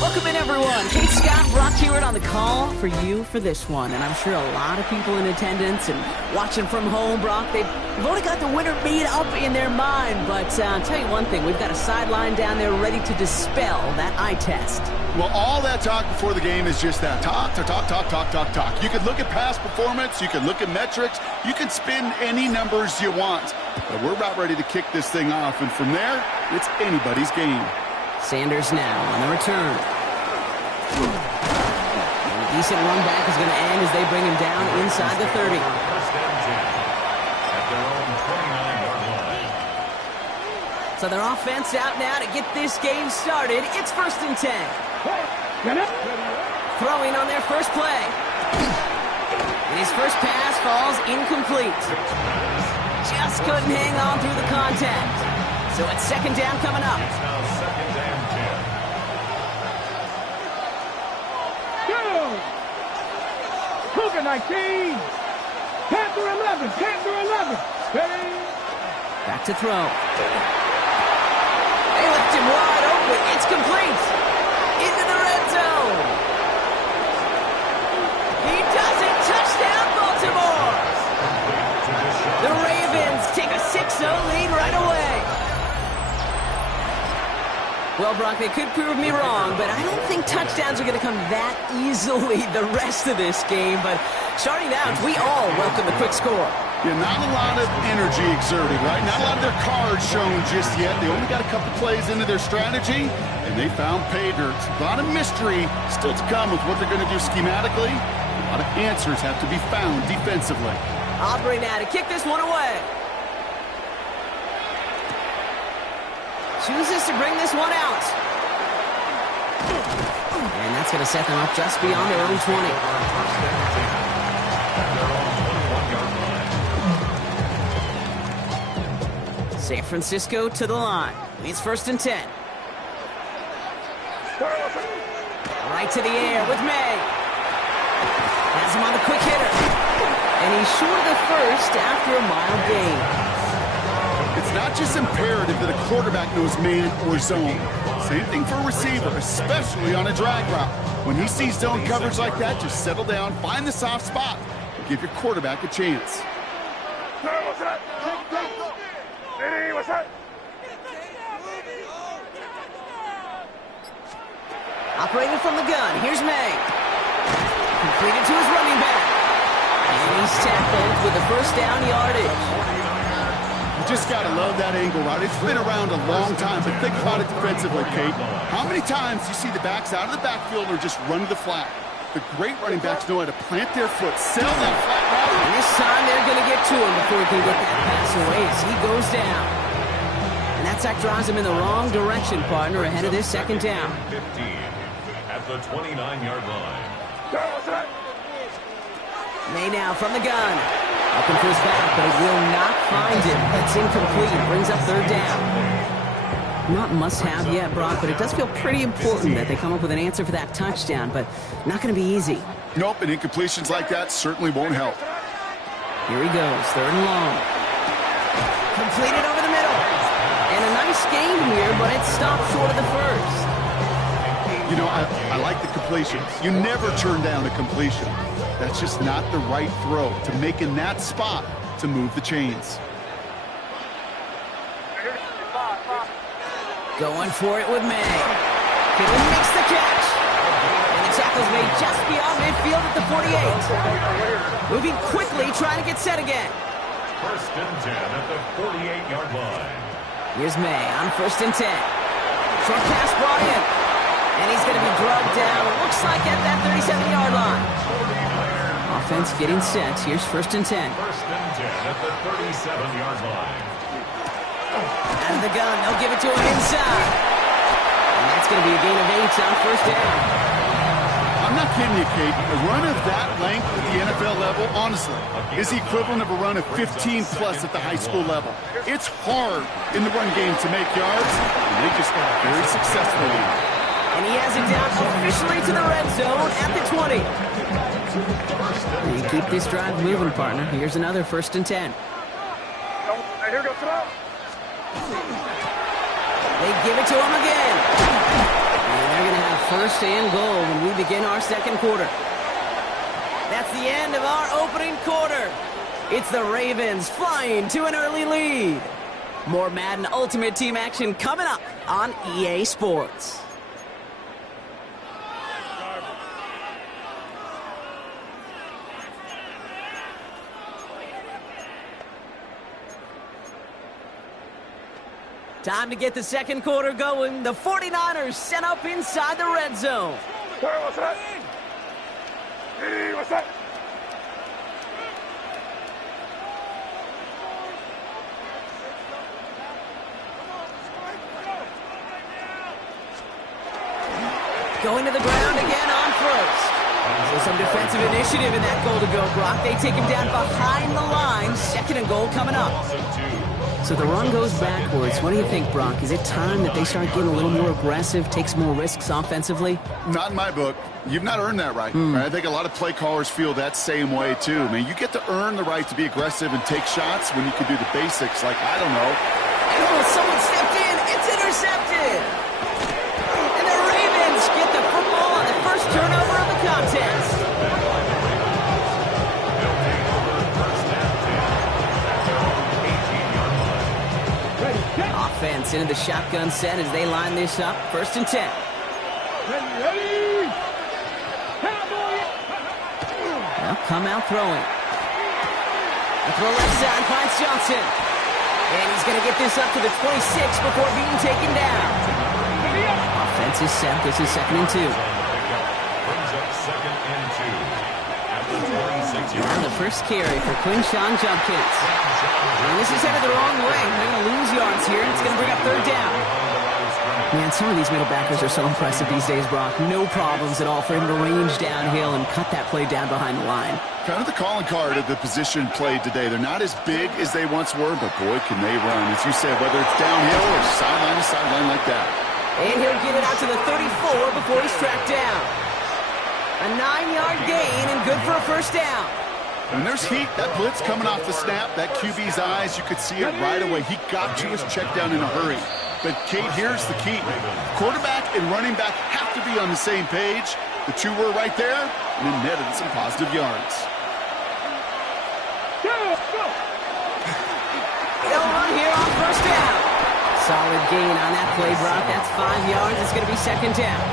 Welcome in, everyone. Kate Scott, Brock Hewitt on the call for you for this one. And I'm sure a lot of people in attendance and watching from home, Brock, they've already got the winner made up in their mind. But I'll tell you one thing, we've got a sideline down there ready to dispel that eye test. Well, all that talk before the game is just that. Talk. You can look at past performance. You can look at metrics. You can spin any numbers you want. But we're about ready to kick this thing off. And from there, it's anybody's game. Sanders now on the return. And a decent run back is going to end as they bring him down inside the 30. At their own 29-yard line. So their offense out now to get this game started. It's 1st and 10. Throwing on their first play. And his first pass falls incomplete. Just couldn't hang on through the contact. So it's 2nd down coming up. It's now 2nd and 10. Go! Cougar 19. Panther 11. Panther 11. Ready? Back to throw. They left him wide open. It's complete. Into the red zone. He does it. Touchdown, Baltimore. The Ravens take a 6-0 lead right away. Well, Brock, they could prove me wrong, but I don't think touchdowns are going to come that easily the rest of this game. But starting out, we all welcome the quick score. Yeah, not a lot of energy exerted, right? Not a lot of their cards shown just yet. They only got a couple plays into their strategy, and they found pay dirt. A lot of mystery still to come with what they're going to do schematically. A lot of answers have to be found defensively. Aubrey now to kick this one away. Chooses to bring this one out. And that's going to set them up just beyond their own 20. San Francisco to the line. It's 1st and 10. Right to the air with May. Has him on the quick hitter. And he's short of the first after a mild gain. It's not just imperative that a quarterback knows man or zone. Same thing for a receiver, especially on a drag route. When he sees zone coverage like that, just settle down, find the soft spot, and give your quarterback a chance. Operating from the gun, here's May. Completed to his running back. And he's tackled with the first down yardage. You just got to love that angle route. It's been around a long time, but think about it defensively, Kate. How many times do you see the backs out of the backfield or just run to the flat? The great running backs know how to plant their foot, sell that flat route. And this time they're going to get to him before he can get that pass away as he goes down. And That sack drives him in the wrong direction, partner, ahead of this second down. 15 at the 29-yard line. May now from the gun. Looking for his back, but he will not find him. That's incomplete. Brings up third down. Not must-have yet, Brock, but it does feel pretty important that they come up with an answer for that touchdown, but not going to be easy. Nope, and incompletions like that certainly won't help. Here he goes, third and long. Completed over the middle. And a nice gain here, but it stopped short of the first. You know, I like the completions. You never turn down a completion. That's just not the right throw to make in that spot to move the chains. Going for it with May. Kittle makes the catch. And the tackle's made just beyond midfield at the 48. Moving quickly, trying to get set again. First and 10 at the 48-yard line. Here's May on first and 10. Short pass brought in. And he's going to be drugged down. Looks like at that 37-yard line. Offense getting set. Here's first and 10. First and 10 at the 37-yard line. Out of the gun, they'll give it to him inside. And that's going to be a gain of 8 on first down. I'm not kidding you, Kate. A run of that length at the NFL level, honestly, is the equivalent of a run of 15-plus at the high school level. It's hard in the run game to make yards, and they just got very successfully. And he has it down officially to the red zone at the 20. You keep this drive moving, partner. Here's another first and 10. They give it to him again. And they're going to have first and goal when we begin our second quarter. That's the end of our opening quarter. It's the Ravens flying to an early lead. More Madden Ultimate Team action coming up on EA Sports. Time to get the second quarter going. The 49ers set up inside the red zone. What's that? Hey, what's that? Going to the ground again on first. So some defensive initiative in that goal to go, Brock. They take him down behind the line. Second and goal coming up. So the run goes backwards. What do you think, Brock? Is it time that they start getting a little more aggressive, take some more risks offensively? Not in my book. You've not earned that right. I think a lot of play callers feel that same way, too. I mean, you get to earn the right to be aggressive and take shots when you can do the basics, like, I don't know. Oh, someone stepped in. It's intercepted. And the Ravens get the football on the first turnover of the contest. Offense into the shotgun set as they line this up. First and 10. Ready? Well, come out throwing. The throw left side finds Johnson. And he's going to get this up to the 26 before being taken down. Offense is set. This is second and 2. Brings up second and 2 at the 26-yard And line. the first carry for Quinshawn Judkins. And this is headed the wrong way. They're going to lose yards here, and it's going to bring up third down. Man, some of these middle backers are so impressive these days, Brock. No problems at all for him to range downhill and cut that play down behind the line. Kind of the calling card of the position played today. They're not as big as they once were, but boy, can they run. As you said, whether it's downhill or sideline to sideline like that. And he'll get it out to the 34 before he's tracked down. A 9-yard gain and good for a first down. When there's heat, that blitz coming off the snap, that QB's eyes, you could see it right away. He got to his check down in a hurry. But, Kate, here's the key. Quarterback and running back have to be on the same page. The two were right there, and then netted some positive yards. They'll run here on first down. Solid gain on that play, Brock. That's 5 yards. It's going to be second down.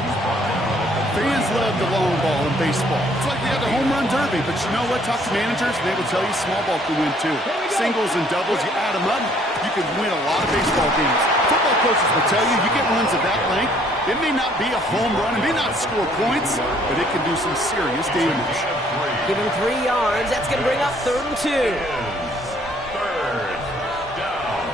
Fans love the long ball in baseball. It's like they have the home run derby, but you know what? Talk to managers, and they will tell you small ball can win too. Singles and doubles, you add them up, you can win a lot of baseball games. Football coaches will tell you, you get runs of that length, it may not be a home run, it may not score points, but it can do some serious damage. Give him 3 yards. That's going to bring up third and 2. Third down.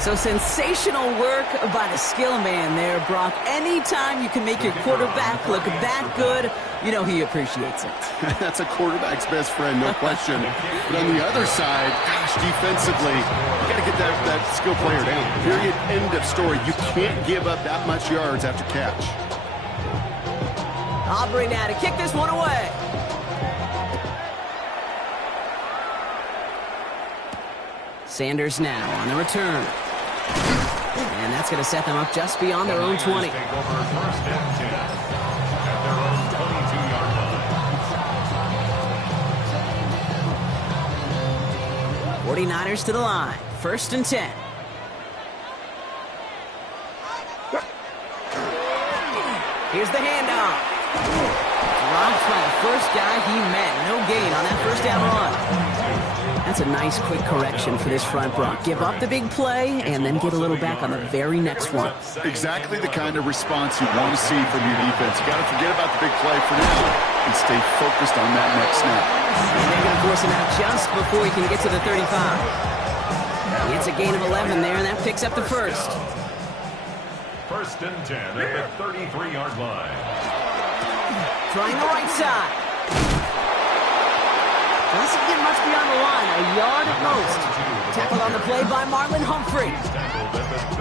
So sensational work by the skill man there, Brock. Anytime you can make your quarterback look that good, you know he appreciates it. That's a quarterback's best friend, no question. But on the other side, gosh, defensively, you got to get that skill player down. Period, end of story. You can't give up that much yards after catch. Aubrey now to kick this one away. Sanders now on the return. And that's going to set them up just beyond their own 20. Take over first and 10 at their own 22-yard line. 49ers to the line. First and 10. Here's the handoff. Dropped by the first guy he met. No gain on that first down run. That's a nice quick correction for this front, Brock. Give up the big play and then get a little back on the very next one. Exactly the kind of response you want to see from your defense. You got to forget about the big play for now and stay focused on that next snap. And they're going to force him out just before he can get to the 35. It's a gain of 11 there, and that picks up the first. First and 10 at the 33-yard line. Trying the right side. Doesn't get much beyond the line, a yard at most. Tackled on the play by Marlon Humphrey.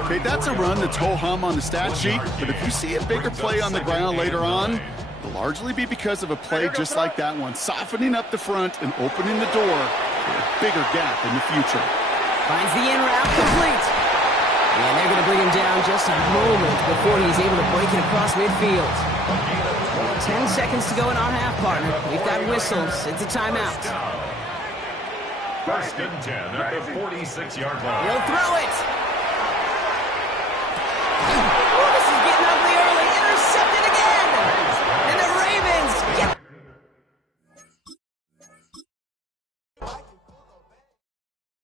Okay, that's a run that's ho-hum on the stat sheet, but if you see a bigger play on the ground later on, it'll largely be because of a play just like that one, softening up the front and opening the door to a bigger gap in the future. Finds the in route complete. And they're going to bring him down just a moment before he's able to break it across midfield. 10 seconds to go in our half, partner. We've got whistles. It's a timeout. First and 10 at the 46-yard line. He'll throw it.